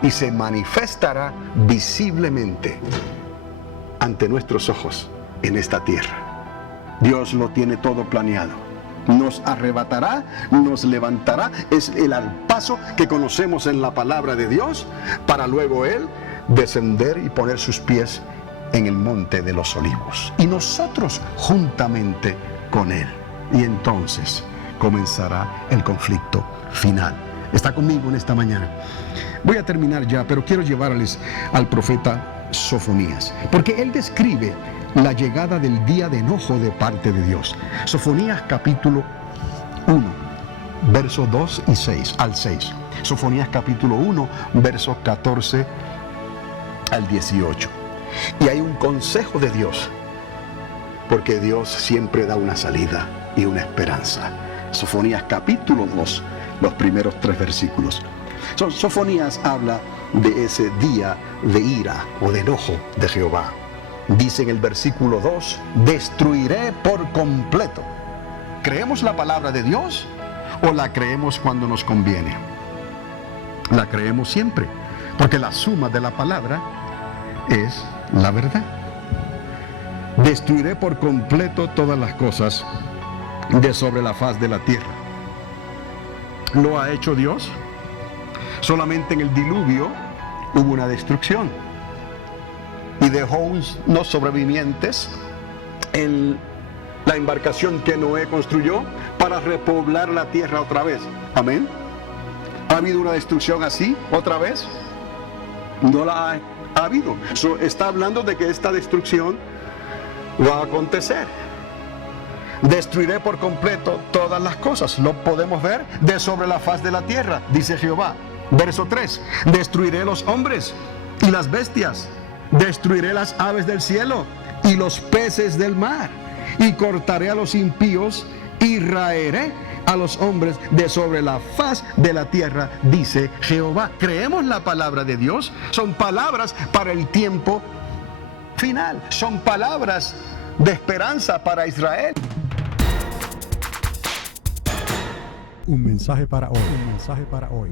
y se manifestará visiblemente ante nuestros ojos en esta tierra. Dios lo tiene todo planeado. Nos arrebatará, nos levantará. Es el al paso que conocemos en la palabra de Dios, para luego Él descender y poner sus pies en el monte de los olivos. Y nosotros juntamente con Él. Y entonces comenzará el conflicto final. Está conmigo en esta mañana. Voy a terminar ya, pero quiero llevarles al profeta Sofonías, porque él describe la llegada del día de enojo de parte de Dios. Sofonías capítulo 1, versos 2 y 6 al 6. Sofonías capítulo 1, versos 14 al 18. Y hay un consejo de Dios, porque Dios siempre da una salida y una esperanza. Sofonías capítulo 2, los primeros 3 versículos. Sofonías habla de ese día de ira o de enojo de Jehová. Dice en el versículo 2, destruiré por completo. ¿Creemos la palabra de Dios o la creemos cuando nos conviene? La creemos siempre, porque la suma de la palabra es la verdad. Destruiré por completo todas las cosas de sobre la faz de la tierra. ¿Lo ha hecho Dios? Solamente en el diluvio hubo una destrucción y dejó unos sobrevivientes en la embarcación que Noé construyó para repoblar la tierra otra vez. Amén. ¿Ha habido una destrucción así otra vez? No la ha habido. Está hablando de que esta destrucción va a acontecer. Destruiré por completo todas las cosas. Lo podemos ver de sobre la faz de la tierra, dice Jehová. Verso 3, destruiré los hombres y las bestias, destruiré las aves del cielo y los peces del mar, y cortaré a los impíos y raeré a los hombres de sobre la faz de la tierra, dice Jehová. ¿Creemos la palabra de Dios? Son palabras para el tiempo final, son palabras de esperanza para Israel. Un mensaje para hoy, un mensaje para hoy.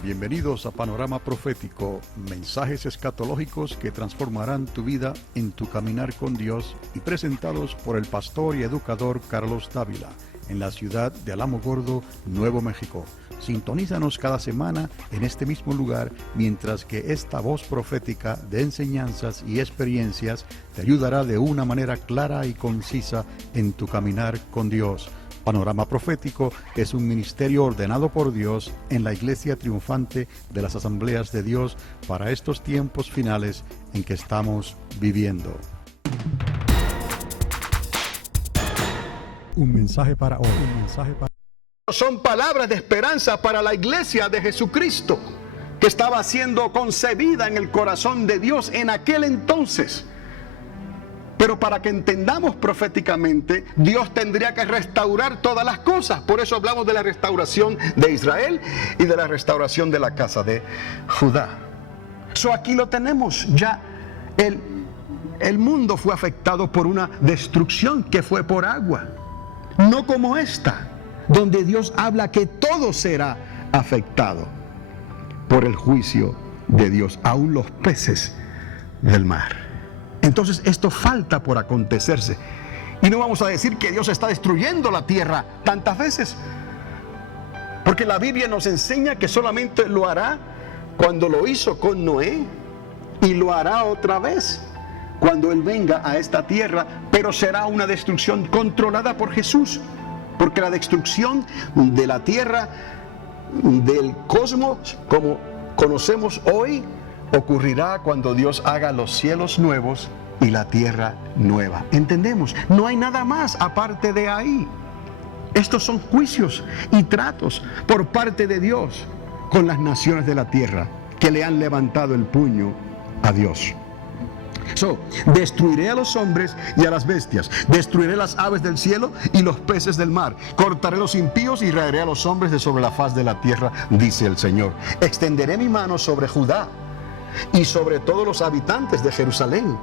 Bienvenidos a Panorama Profético, mensajes escatológicos que transformarán tu vida en tu caminar con Dios, y presentados por el pastor y educador Carlos Dávila, en la ciudad de Alamogordo, Nuevo México. Sintonízanos cada semana en este mismo lugar, mientras que esta voz profética de enseñanzas y experiencias te ayudará de una manera clara y concisa en tu caminar con Dios. Panorama Profético es un ministerio ordenado por Dios en la Iglesia Triunfante de las Asambleas de Dios para estos tiempos finales en que estamos viviendo. Un mensaje para hoy. Son palabras de esperanza para la iglesia de Jesucristo, que estaba siendo concebida en el corazón de Dios en aquel entonces. Pero para que entendamos proféticamente, Dios tendría que restaurar todas las cosas. Por eso hablamos de la restauración de Israel y de la restauración de la casa de Judá. Aquí lo tenemos. Ya el mundo fue afectado por una destrucción que fue por agua. No como esta, donde Dios habla que todo será afectado por el juicio de Dios, aún los peces del mar. Entonces esto falta por acontecerse. Y no vamos a decir que Dios está destruyendo la tierra tantas veces, porque la Biblia nos enseña que solamente lo hará cuando lo hizo con Noé, y lo hará otra vez cuando Él venga a esta tierra, pero será una destrucción controlada por Jesús, porque la destrucción de la tierra, del cosmos como conocemos hoy, ocurrirá cuando Dios haga los cielos nuevos y la tierra nueva. ¿Entendemos? No hay nada más aparte de ahí. Estos son juicios y tratos por parte de Dios con las naciones de la tierra que le han levantado el puño a Dios. Destruiré a los hombres y a las bestias, destruiré las aves del cielo y los peces del mar, cortaré los impíos y raeré a los hombres de sobre la faz de la tierra, dice el Señor. Extenderé mi mano sobre Judá y sobre todos los habitantes de Jerusalén,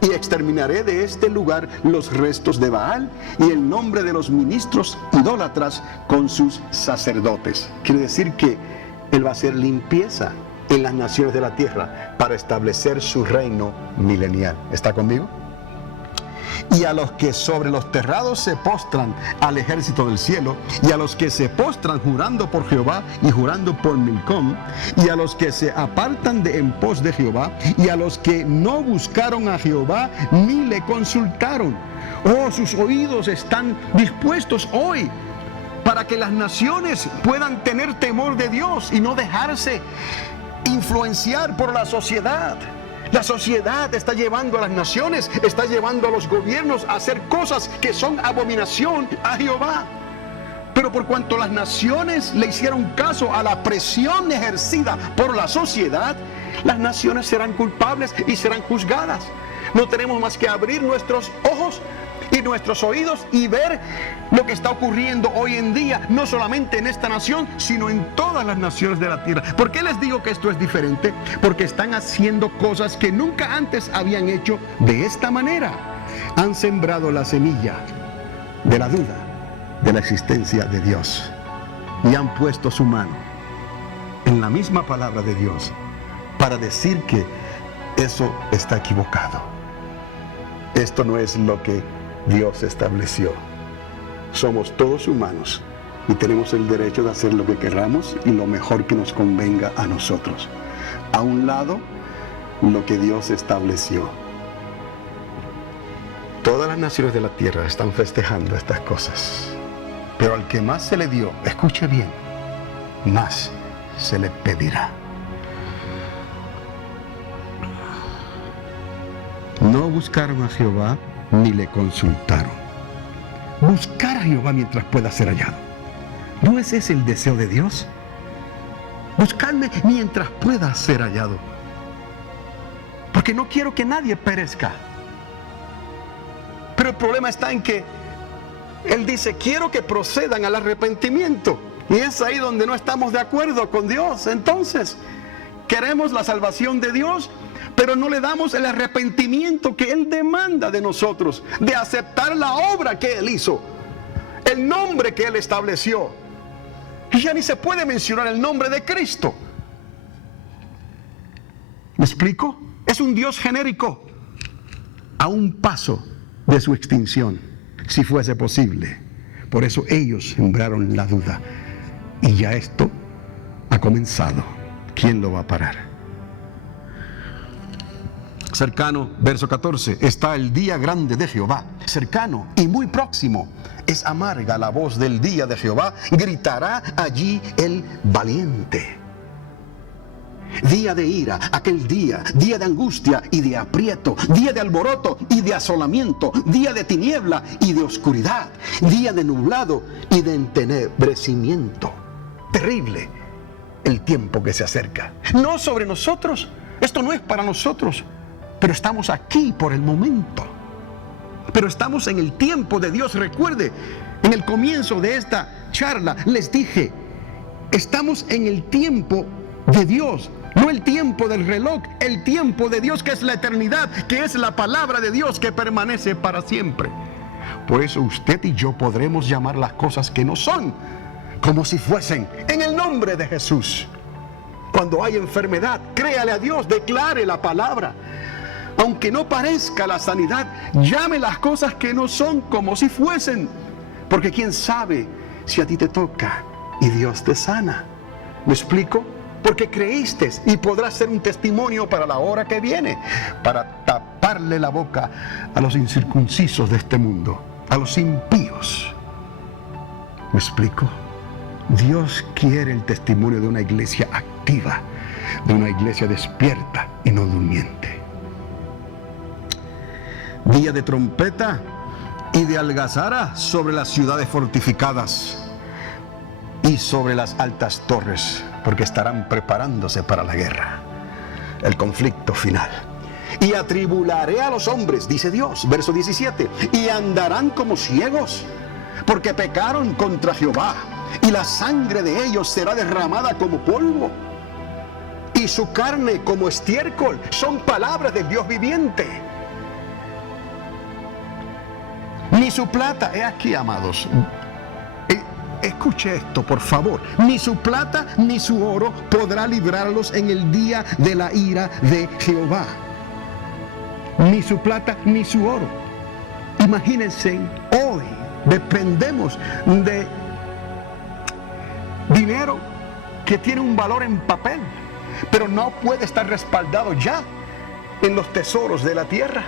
y exterminaré de este lugar los restos de Baal y el nombre de los ministros idólatras con sus sacerdotes. Quiere decir que Él va a hacer limpieza en las naciones de la tierra para establecer su reino milenial. ¿Está conmigo? Y a los que sobre los terrados se postran al ejército del cielo, y a los que se postran jurando por Jehová y jurando por Milcom, y a los que se apartan de en pos de Jehová, y a los que no buscaron a Jehová ni le consultaron. Oh, sus oídos están dispuestos hoy para que las naciones puedan tener temor de Dios y no dejarse influenciar por la sociedad. La sociedad está llevando a las naciones, está llevando a los gobiernos a hacer cosas que son abominación a Jehová. Pero por cuanto las naciones le hicieron caso a la presión ejercida por la sociedad, las naciones serán culpables y serán juzgadas. No tenemos más que abrir nuestros ojos y nuestros oídos y ver lo que está ocurriendo hoy en día, no solamente en esta nación, sino en todas las naciones de la tierra. ¿Por qué les digo que esto es diferente? Porque están haciendo cosas que nunca antes habían hecho de esta manera. Han sembrado la semilla de la duda de la existencia de Dios y han puesto su mano en la misma palabra de Dios para decir que eso está equivocado. Esto no es lo que Dios estableció. Somos todos humanos y tenemos el derecho de hacer lo que queramos y lo mejor que nos convenga a nosotros. A un lado, lo que Dios estableció. Todas las naciones de la tierra están festejando estas cosas, pero al que más se le dio, escuche bien, más se le pedirá. No buscaron a Jehová ni le consultaron. Buscar a Jehová mientras pueda ser hallado. ¿No es ese el deseo de Dios? Buscarme mientras pueda ser hallado. Porque no quiero que nadie perezca. Pero el problema está en que Él dice, quiero que procedan al arrepentimiento. Y es ahí donde no estamos de acuerdo con Dios. Entonces, queremos la salvación de Dios, pero no le damos el arrepentimiento que Él demanda de nosotros, de aceptar la obra que Él hizo, el nombre que Él estableció. Y ya ni se puede mencionar el nombre de Cristo. ¿Me explico? Es un Dios genérico, a un paso de su extinción, si fuese posible. Por eso ellos sembraron la duda. Y ya esto ha comenzado. ¿Quién lo va a parar? Cercano, verso 14, está el día grande de Jehová. Cercano y muy próximo. Es amarga la voz del día de Jehová. Gritará allí el valiente. Día de ira, aquel día de angustia y de aprieto, día de alboroto y de asolamiento, día de tiniebla y de oscuridad, día de nublado y de entenebrecimiento. Terrible el tiempo que se acerca. No sobre nosotros, esto no es para nosotros, pero estamos aquí por el momento. Pero estamos en el tiempo de Dios. Recuerde, en el comienzo de esta charla les dije, estamos en el tiempo de Dios. No el tiempo del reloj, el tiempo de Dios, que es la eternidad, que es la palabra de Dios que permanece para siempre. Por eso usted y yo podremos llamar las cosas que no son, como si fuesen, en el nombre de Jesús. Cuando hay enfermedad, créale a Dios, declare la palabra. Aunque no parezca la sanidad, llame las cosas que no son como si fuesen. Porque quién sabe si a ti te toca y Dios te sana. ¿Me explico? Porque creíste y podrás ser un testimonio para la hora que viene, para taparle la boca a los incircuncisos de este mundo, a los impíos. ¿Me explico? Dios quiere el testimonio de una iglesia activa, de una iglesia despierta y no durmiente. Día de trompeta y de algazara sobre las ciudades fortificadas y sobre las altas torres, porque estarán preparándose para la guerra, el conflicto final. Y atribularé a los hombres, dice Dios, verso 17, y andarán como ciegos, porque pecaron contra Jehová, y la sangre de ellos será derramada como polvo, y su carne como estiércol. Son palabras del Dios viviente. Ni su plata, he aquí, amados, escuche esto, por favor. Ni su plata ni su oro podrá librarlos en el día de la ira de Jehová. Ni su plata ni su oro. Imagínense, hoy dependemos de dinero que tiene un valor en papel, pero no puede estar respaldado ya en los tesoros de la tierra,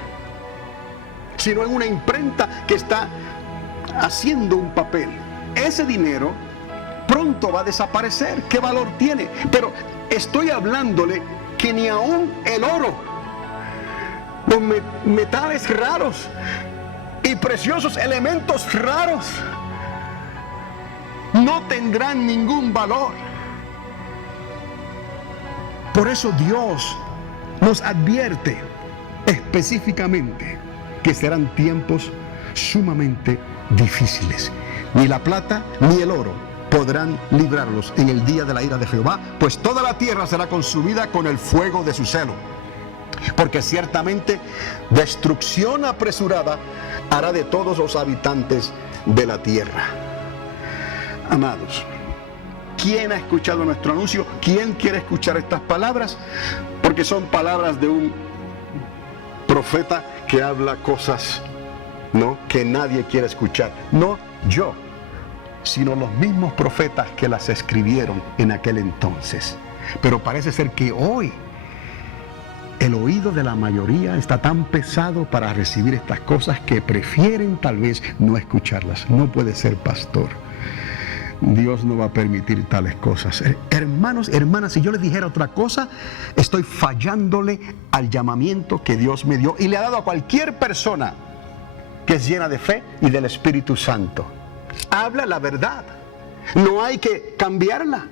sino en una imprenta que está haciendo un papel. Ese dinero pronto va a desaparecer. ¿Qué valor tiene? Pero estoy hablándole que ni aún el oro, los metales raros y preciosos elementos raros no tendrán ningún valor. Por eso Dios nos advierte específicamente que serán tiempos sumamente difíciles. Ni la plata ni el oro podrán librarlos en el día de la ira de Jehová, pues toda la tierra será consumida con el fuego de su celo. Porque ciertamente destrucción apresurada hará de todos los habitantes de la tierra. Amados, ¿quién ha escuchado nuestro anuncio? ¿Quién quiere escuchar estas palabras? Porque son palabras de un profeta que habla cosas, ¿no?, que nadie quiere escuchar. No yo, sino los mismos profetas que las escribieron en aquel entonces. Pero parece ser que hoy el oído de la mayoría está tan pesado para recibir estas cosas que prefieren tal vez no escucharlas. No puede ser, pastor. Dios no va a permitir tales cosas. Hermanos, hermanas, si yo les dijera otra cosa, estoy fallándole al llamamiento que Dios me dio y le ha dado a cualquier persona que es llena de fe y del Espíritu Santo. Habla la verdad. No hay que cambiarla.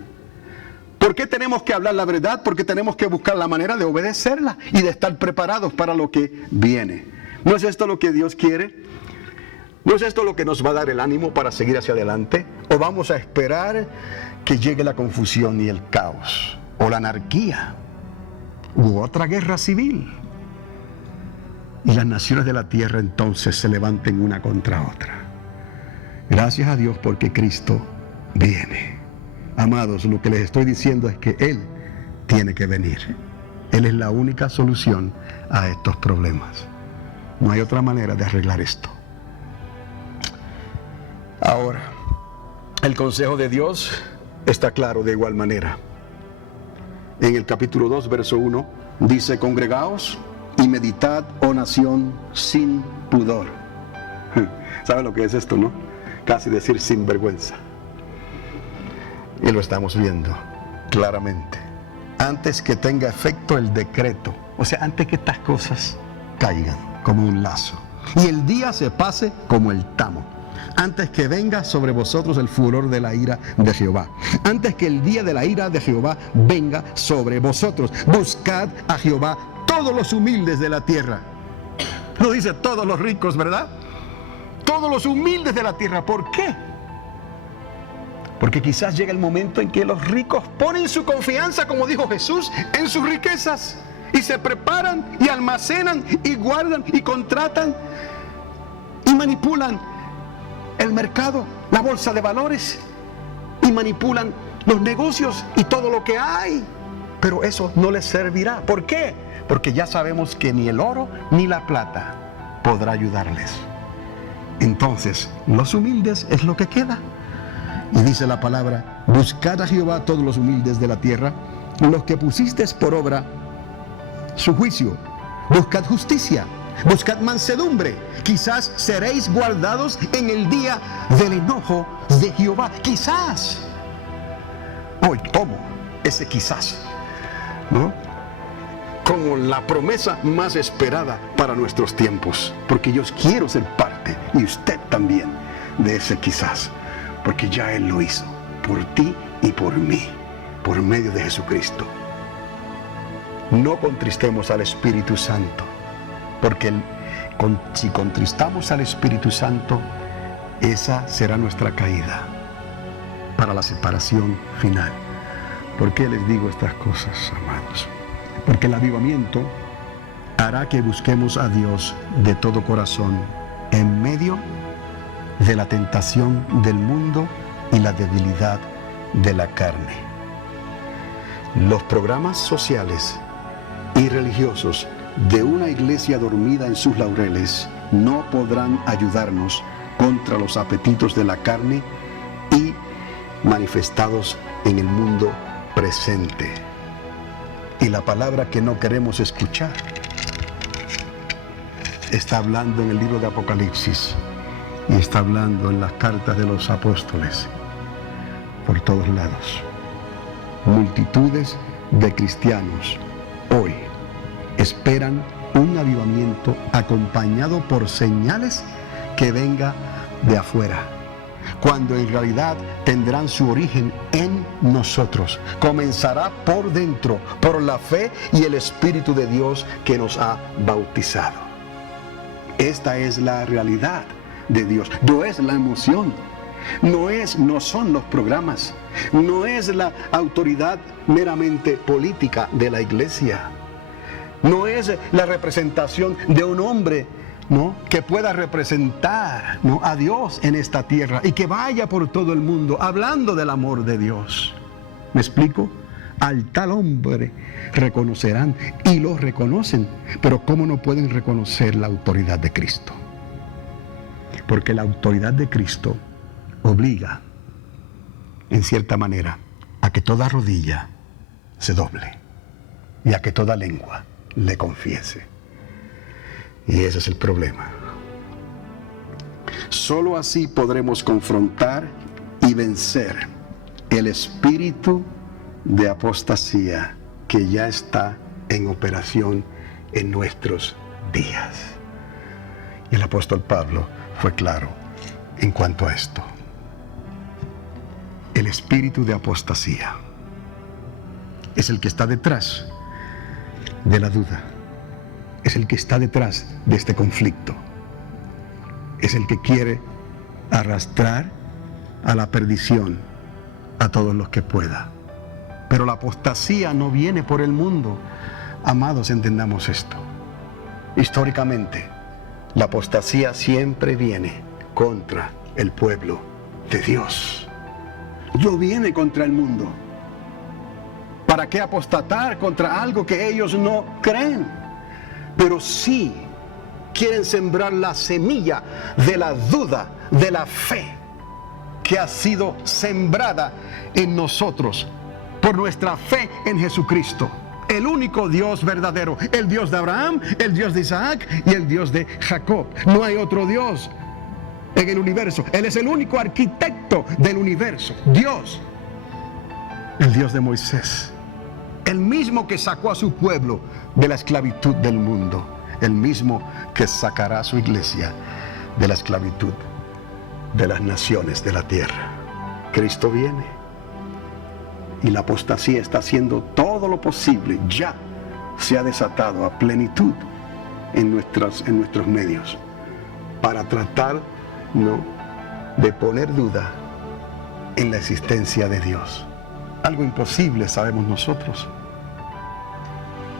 ¿Por qué tenemos que hablar la verdad? Porque tenemos que buscar la manera de obedecerla y de estar preparados para lo que viene. ¿No es esto lo que Dios quiere? ¿No es esto lo que nos va a dar el ánimo para seguir hacia adelante? ¿O vamos a esperar que llegue la confusión y el caos? ¿O la anarquía? ¿U otra guerra civil? Y las naciones de la tierra entonces se levanten una contra otra. Gracias a Dios porque Cristo viene. Amados, lo que les estoy diciendo es que Él tiene que venir. Él es la única solución a estos problemas. No hay otra manera de arreglar esto. Ahora, el consejo de Dios está claro de igual manera. En el capítulo 2, verso 1, dice: congregaos y meditad, oh nación, sin pudor. ¿Saben lo que es esto, no? Casi decir sin vergüenza. Y lo estamos viendo claramente. Antes que tenga efecto el decreto, o sea, antes que estas cosas caigan como un lazo y el día se pase como el tamo, antes que venga sobre vosotros el furor de la ira de Jehová, antes que el día de la ira de Jehová venga sobre vosotros, buscad a Jehová todos los humildes de la tierra. No dice todos los ricos, ¿verdad? Todos los humildes de la tierra. ¿Por qué? Porque quizás llega el momento en que los ricos ponen su confianza, como dijo Jesús, en sus riquezas. Y se preparan y almacenan y guardan y contratan y manipulan el mercado, la bolsa de valores. Y manipulan los negocios y todo lo que hay. Pero eso no les servirá. ¿Por qué? Porque ya sabemos que ni el oro ni la plata podrá ayudarles. Entonces, los humildes es lo que queda. Y dice la palabra: buscad a Jehová todos los humildes de la tierra, los que pusisteis por obra su juicio. Buscad justicia, buscad mansedumbre. Quizás seréis guardados en el día del enojo de Jehová. Quizás. Hoy tomo ese quizás, ¿no? Como la promesa más esperada para nuestros tiempos. Porque yo quiero ser parte, y usted también, de ese quizás. Porque ya Él lo hizo, por ti y por mí, por medio de Jesucristo. No contristemos al Espíritu Santo, porque si contristamos al Espíritu Santo, esa será nuestra caída para la separación final. ¿Por qué les digo estas cosas, amados? Porque el avivamiento hará que busquemos a Dios de todo corazón en medio de la tentación del mundo y la debilidad de la carne. Los programas sociales y religiosos de una iglesia dormida en sus laureles no podrán ayudarnos contra los apetitos de la carne y manifestados en el mundo presente. Y la palabra que no queremos escuchar está hablando en el libro de Apocalipsis. Y está hablando en las cartas de los apóstoles por todos lados. Multitudes de cristianos hoy esperan un avivamiento acompañado por señales que venga de afuera, cuando en realidad tendrán su origen en nosotros. Comenzará por dentro, por la fe y el Espíritu de Dios que nos ha bautizado. Esta es la realidad de Dios. No es la emoción, no son los programas, no es la autoridad meramente política de la iglesia, no es la representación de un hombre, ¿no?, que pueda representar, ¿no?, a Dios en esta tierra y que vaya por todo el mundo hablando del amor de Dios. ¿Me explico? Al tal hombre reconocerán, y lo reconocen, pero ¿cómo no pueden reconocer la autoridad de Cristo? Porque la autoridad de Cristo obliga, en cierta manera, a que toda rodilla se doble y a que toda lengua le confiese. Y ese es el problema. Solo así podremos confrontar y vencer el espíritu de apostasía que ya está en operación en nuestros días. Y el apóstol Pablo fue claro en cuanto a esto. El espíritu de apostasía es el que está detrás de la duda, es el que está detrás de este conflicto, es el que quiere arrastrar a la perdición a todos los que pueda. Pero la apostasía no viene por el mundo. Amados, entendamos esto. Históricamente, la apostasía siempre viene contra el pueblo de Dios. No viene contra el mundo. ¿Para qué apostatar contra algo que ellos no creen? Pero sí quieren sembrar la semilla de la duda, de la fe, que ha sido sembrada en nosotros por nuestra fe en Jesucristo. el único Dios verdadero, el Dios de Abraham, el Dios de Isaac y el Dios de Jacob. No hay otro Dios en el universo. Él es el único arquitecto del universo. Dios, el Dios de Moisés, el mismo que sacó a su pueblo de la esclavitud del mundo, el mismo que sacará a su iglesia de la esclavitud de las naciones de la tierra. Cristo viene y la apostasía está haciendo todo lo posible. Ya se ha desatado a plenitud en nuestros medios para tratar de poner duda en la existencia de Dios. Algo imposible, sabemos nosotros,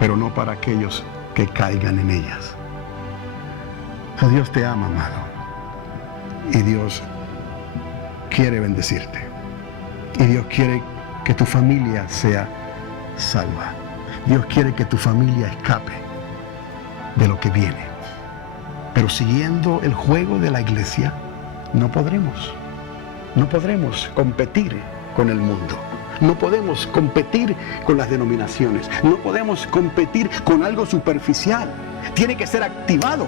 pero no para aquellos que caigan en ellas. Dios te ama, amado, y Dios quiere bendecirte, y Dios quiere que tu familia sea salva. Dios quiere que tu familia escape de lo que viene. Pero siguiendo el juego de la iglesia, no podremos competir con el mundo. No podemos competir con las denominaciones. No podemos competir con algo superficial. Tiene que ser activado.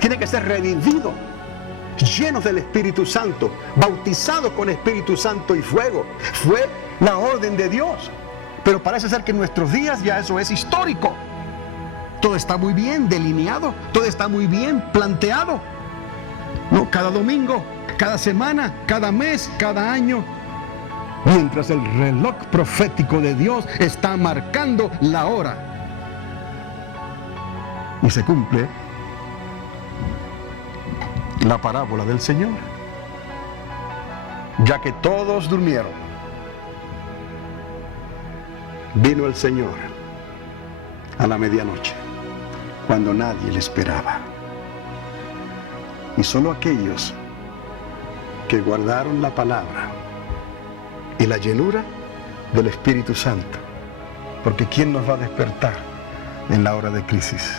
Tiene que ser revivido. Llenos del Espíritu Santo, bautizados con Espíritu Santo y fuego. Fue la orden de Dios. Pero parece ser que en nuestros días ya eso es histórico. Todo está muy bien delineado, todo está muy bien planteado. No, cada domingo, cada semana, cada mes, cada año. Mientras el reloj profético de Dios está marcando la hora. Y se cumple la parábola del Señor. Ya que todos durmieron, vino el Señor a la medianoche, cuando nadie le esperaba. Y solo aquellos que guardaron la palabra y la llenura del Espíritu Santo, porque ¿quién nos va a despertar en la hora de crisis?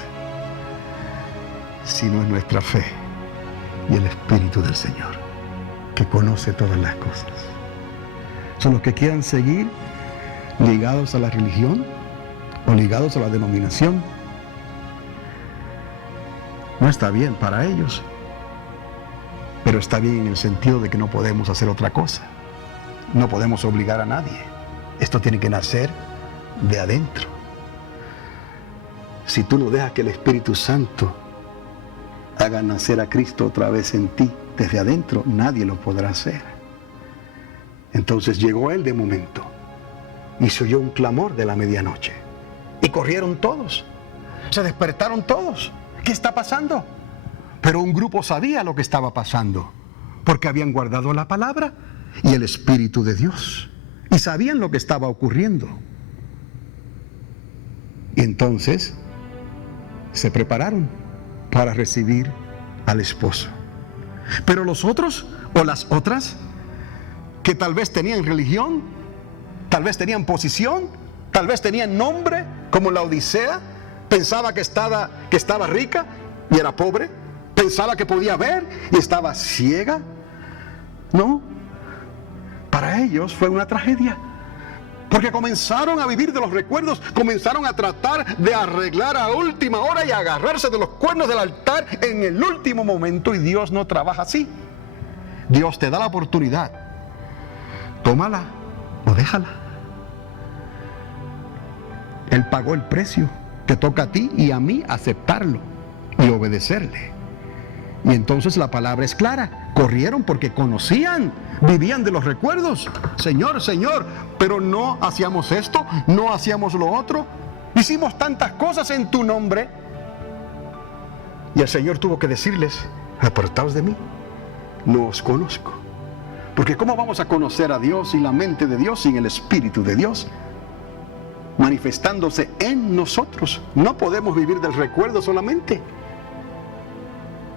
Si no es nuestra fe y el Espíritu del Señor, que conoce todas las cosas. Son los que quieran seguir ligados a la religión o ligados a la denominación. No está bien para ellos, pero está bien en el sentido de que no podemos hacer otra cosa. No podemos obligar a nadie. Esto tiene que nacer de adentro. Si tú no dejas que el Espíritu Santo haga nacer a Cristo otra vez en ti, desde adentro, nadie lo podrá hacer. Entonces llegó Él de momento y se oyó un clamor de la medianoche. Y corrieron todos, se despertaron todos. ¿Qué está pasando? Pero un grupo sabía lo que estaba pasando, porque habían guardado la palabra y el Espíritu de Dios, y sabían lo que estaba ocurriendo. Y entonces se prepararon para recibir al esposo. Pero los otros o las otras, que tal vez tenían religión, tal vez tenían posición, tal vez tenían nombre, como la Odisea, pensaba que estaba rica y era pobre, pensaba que podía ver y estaba ciega. No, para ellos fue una tragedia, porque comenzaron a vivir de los recuerdos, comenzaron a tratar de arreglar a última hora y a agarrarse de los cuernos del altar en el último momento, y Dios no trabaja así. Dios te da la oportunidad, tómala o déjala. Él pagó el precio, te toca a ti y a mí aceptarlo y obedecerle. Y entonces la palabra es clara, corrieron porque conocían, vivían de los recuerdos. Señor, Señor, pero no hacíamos esto, no hacíamos lo otro, hicimos tantas cosas en tu nombre. Y el Señor tuvo que decirles: apartaos de mí, no os conozco. Porque ¿cómo vamos a conocer a Dios y la mente de Dios sin el Espíritu de Dios manifestándose en nosotros? No podemos vivir del recuerdo solamente.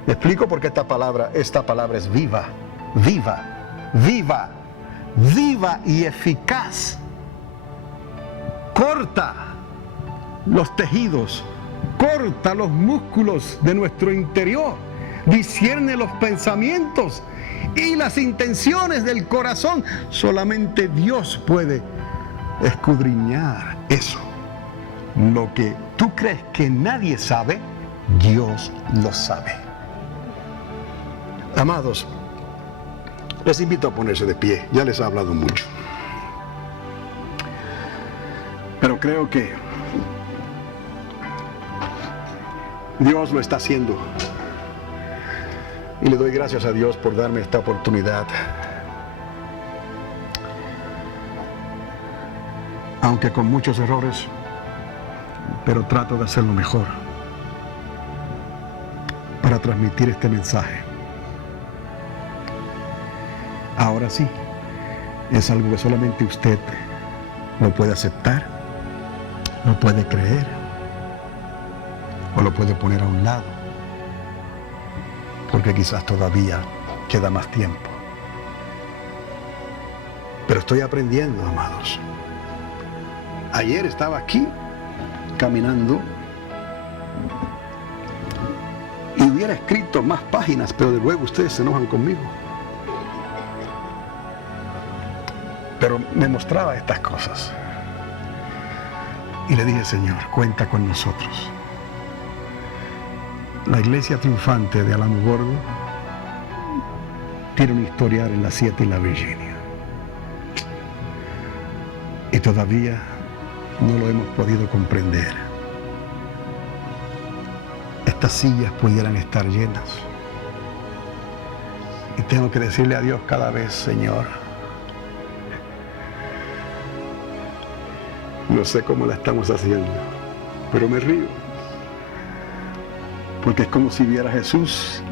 ¿Me explico? Porque esta palabra es viva, viva, viva, viva y eficaz. Corta los tejidos, corta los músculos de nuestro interior, discierne los pensamientos y las intenciones del corazón. Solamente Dios puede escudriñar Eso, lo que tú crees que nadie sabe, Dios lo sabe. Amados, les invito a ponerse de pie, ya les he hablado mucho. Pero creo que Dios lo está haciendo. Y le doy gracias a Dios por darme esta oportunidad. Aunque con muchos errores, pero trato de hacerlo mejor para transmitir este mensaje. Ahora sí, es algo que solamente usted lo puede aceptar, lo puede creer o lo puede poner a un lado, porque quizás todavía queda más tiempo. Pero estoy aprendiendo, amados. Ayer estaba aquí caminando y hubiera escrito más páginas, pero de luego ustedes se enojan conmigo. Pero me mostraba estas cosas y le dije: Señor, cuenta con nosotros. La iglesia triunfante de Alamogordo tiene un historial en la 7 y la Virginia, y todavía no lo hemos podido comprender. Estas sillas pudieran estar llenas, y tengo que decirle a Dios cada vez: Señor, no sé cómo la estamos haciendo, pero me río, porque es como si viera a Jesús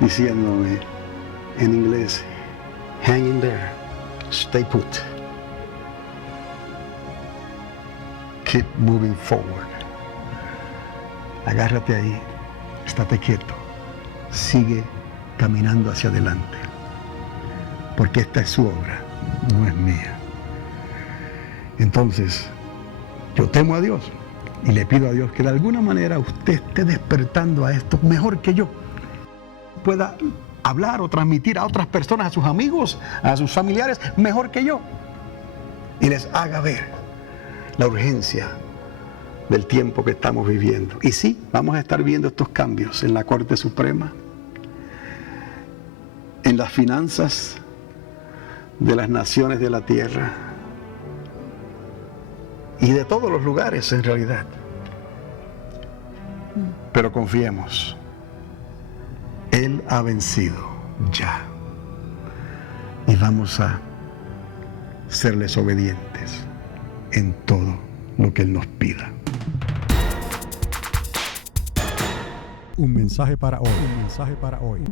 diciéndome en inglés: hang in there, stay put, keep moving forward. Agárrate ahí, estate quieto, sigue caminando hacia adelante, porque esta es su obra, no es mía. Entonces, yo temo a Dios y le pido a Dios que de alguna manera usted esté despertando a esto mejor que yo, pueda hablar o transmitir a otras personas, a sus amigos, a sus familiares, mejor que yo, y les haga ver la urgencia del tiempo que estamos viviendo. Y sí, vamos a estar viendo estos cambios en la Corte Suprema, en las finanzas de las naciones de la tierra y de todos los lugares en realidad. Pero confiemos, Él ha vencido ya, y vamos a serles obedientes en todo lo que Él nos pida. Un mensaje para hoy.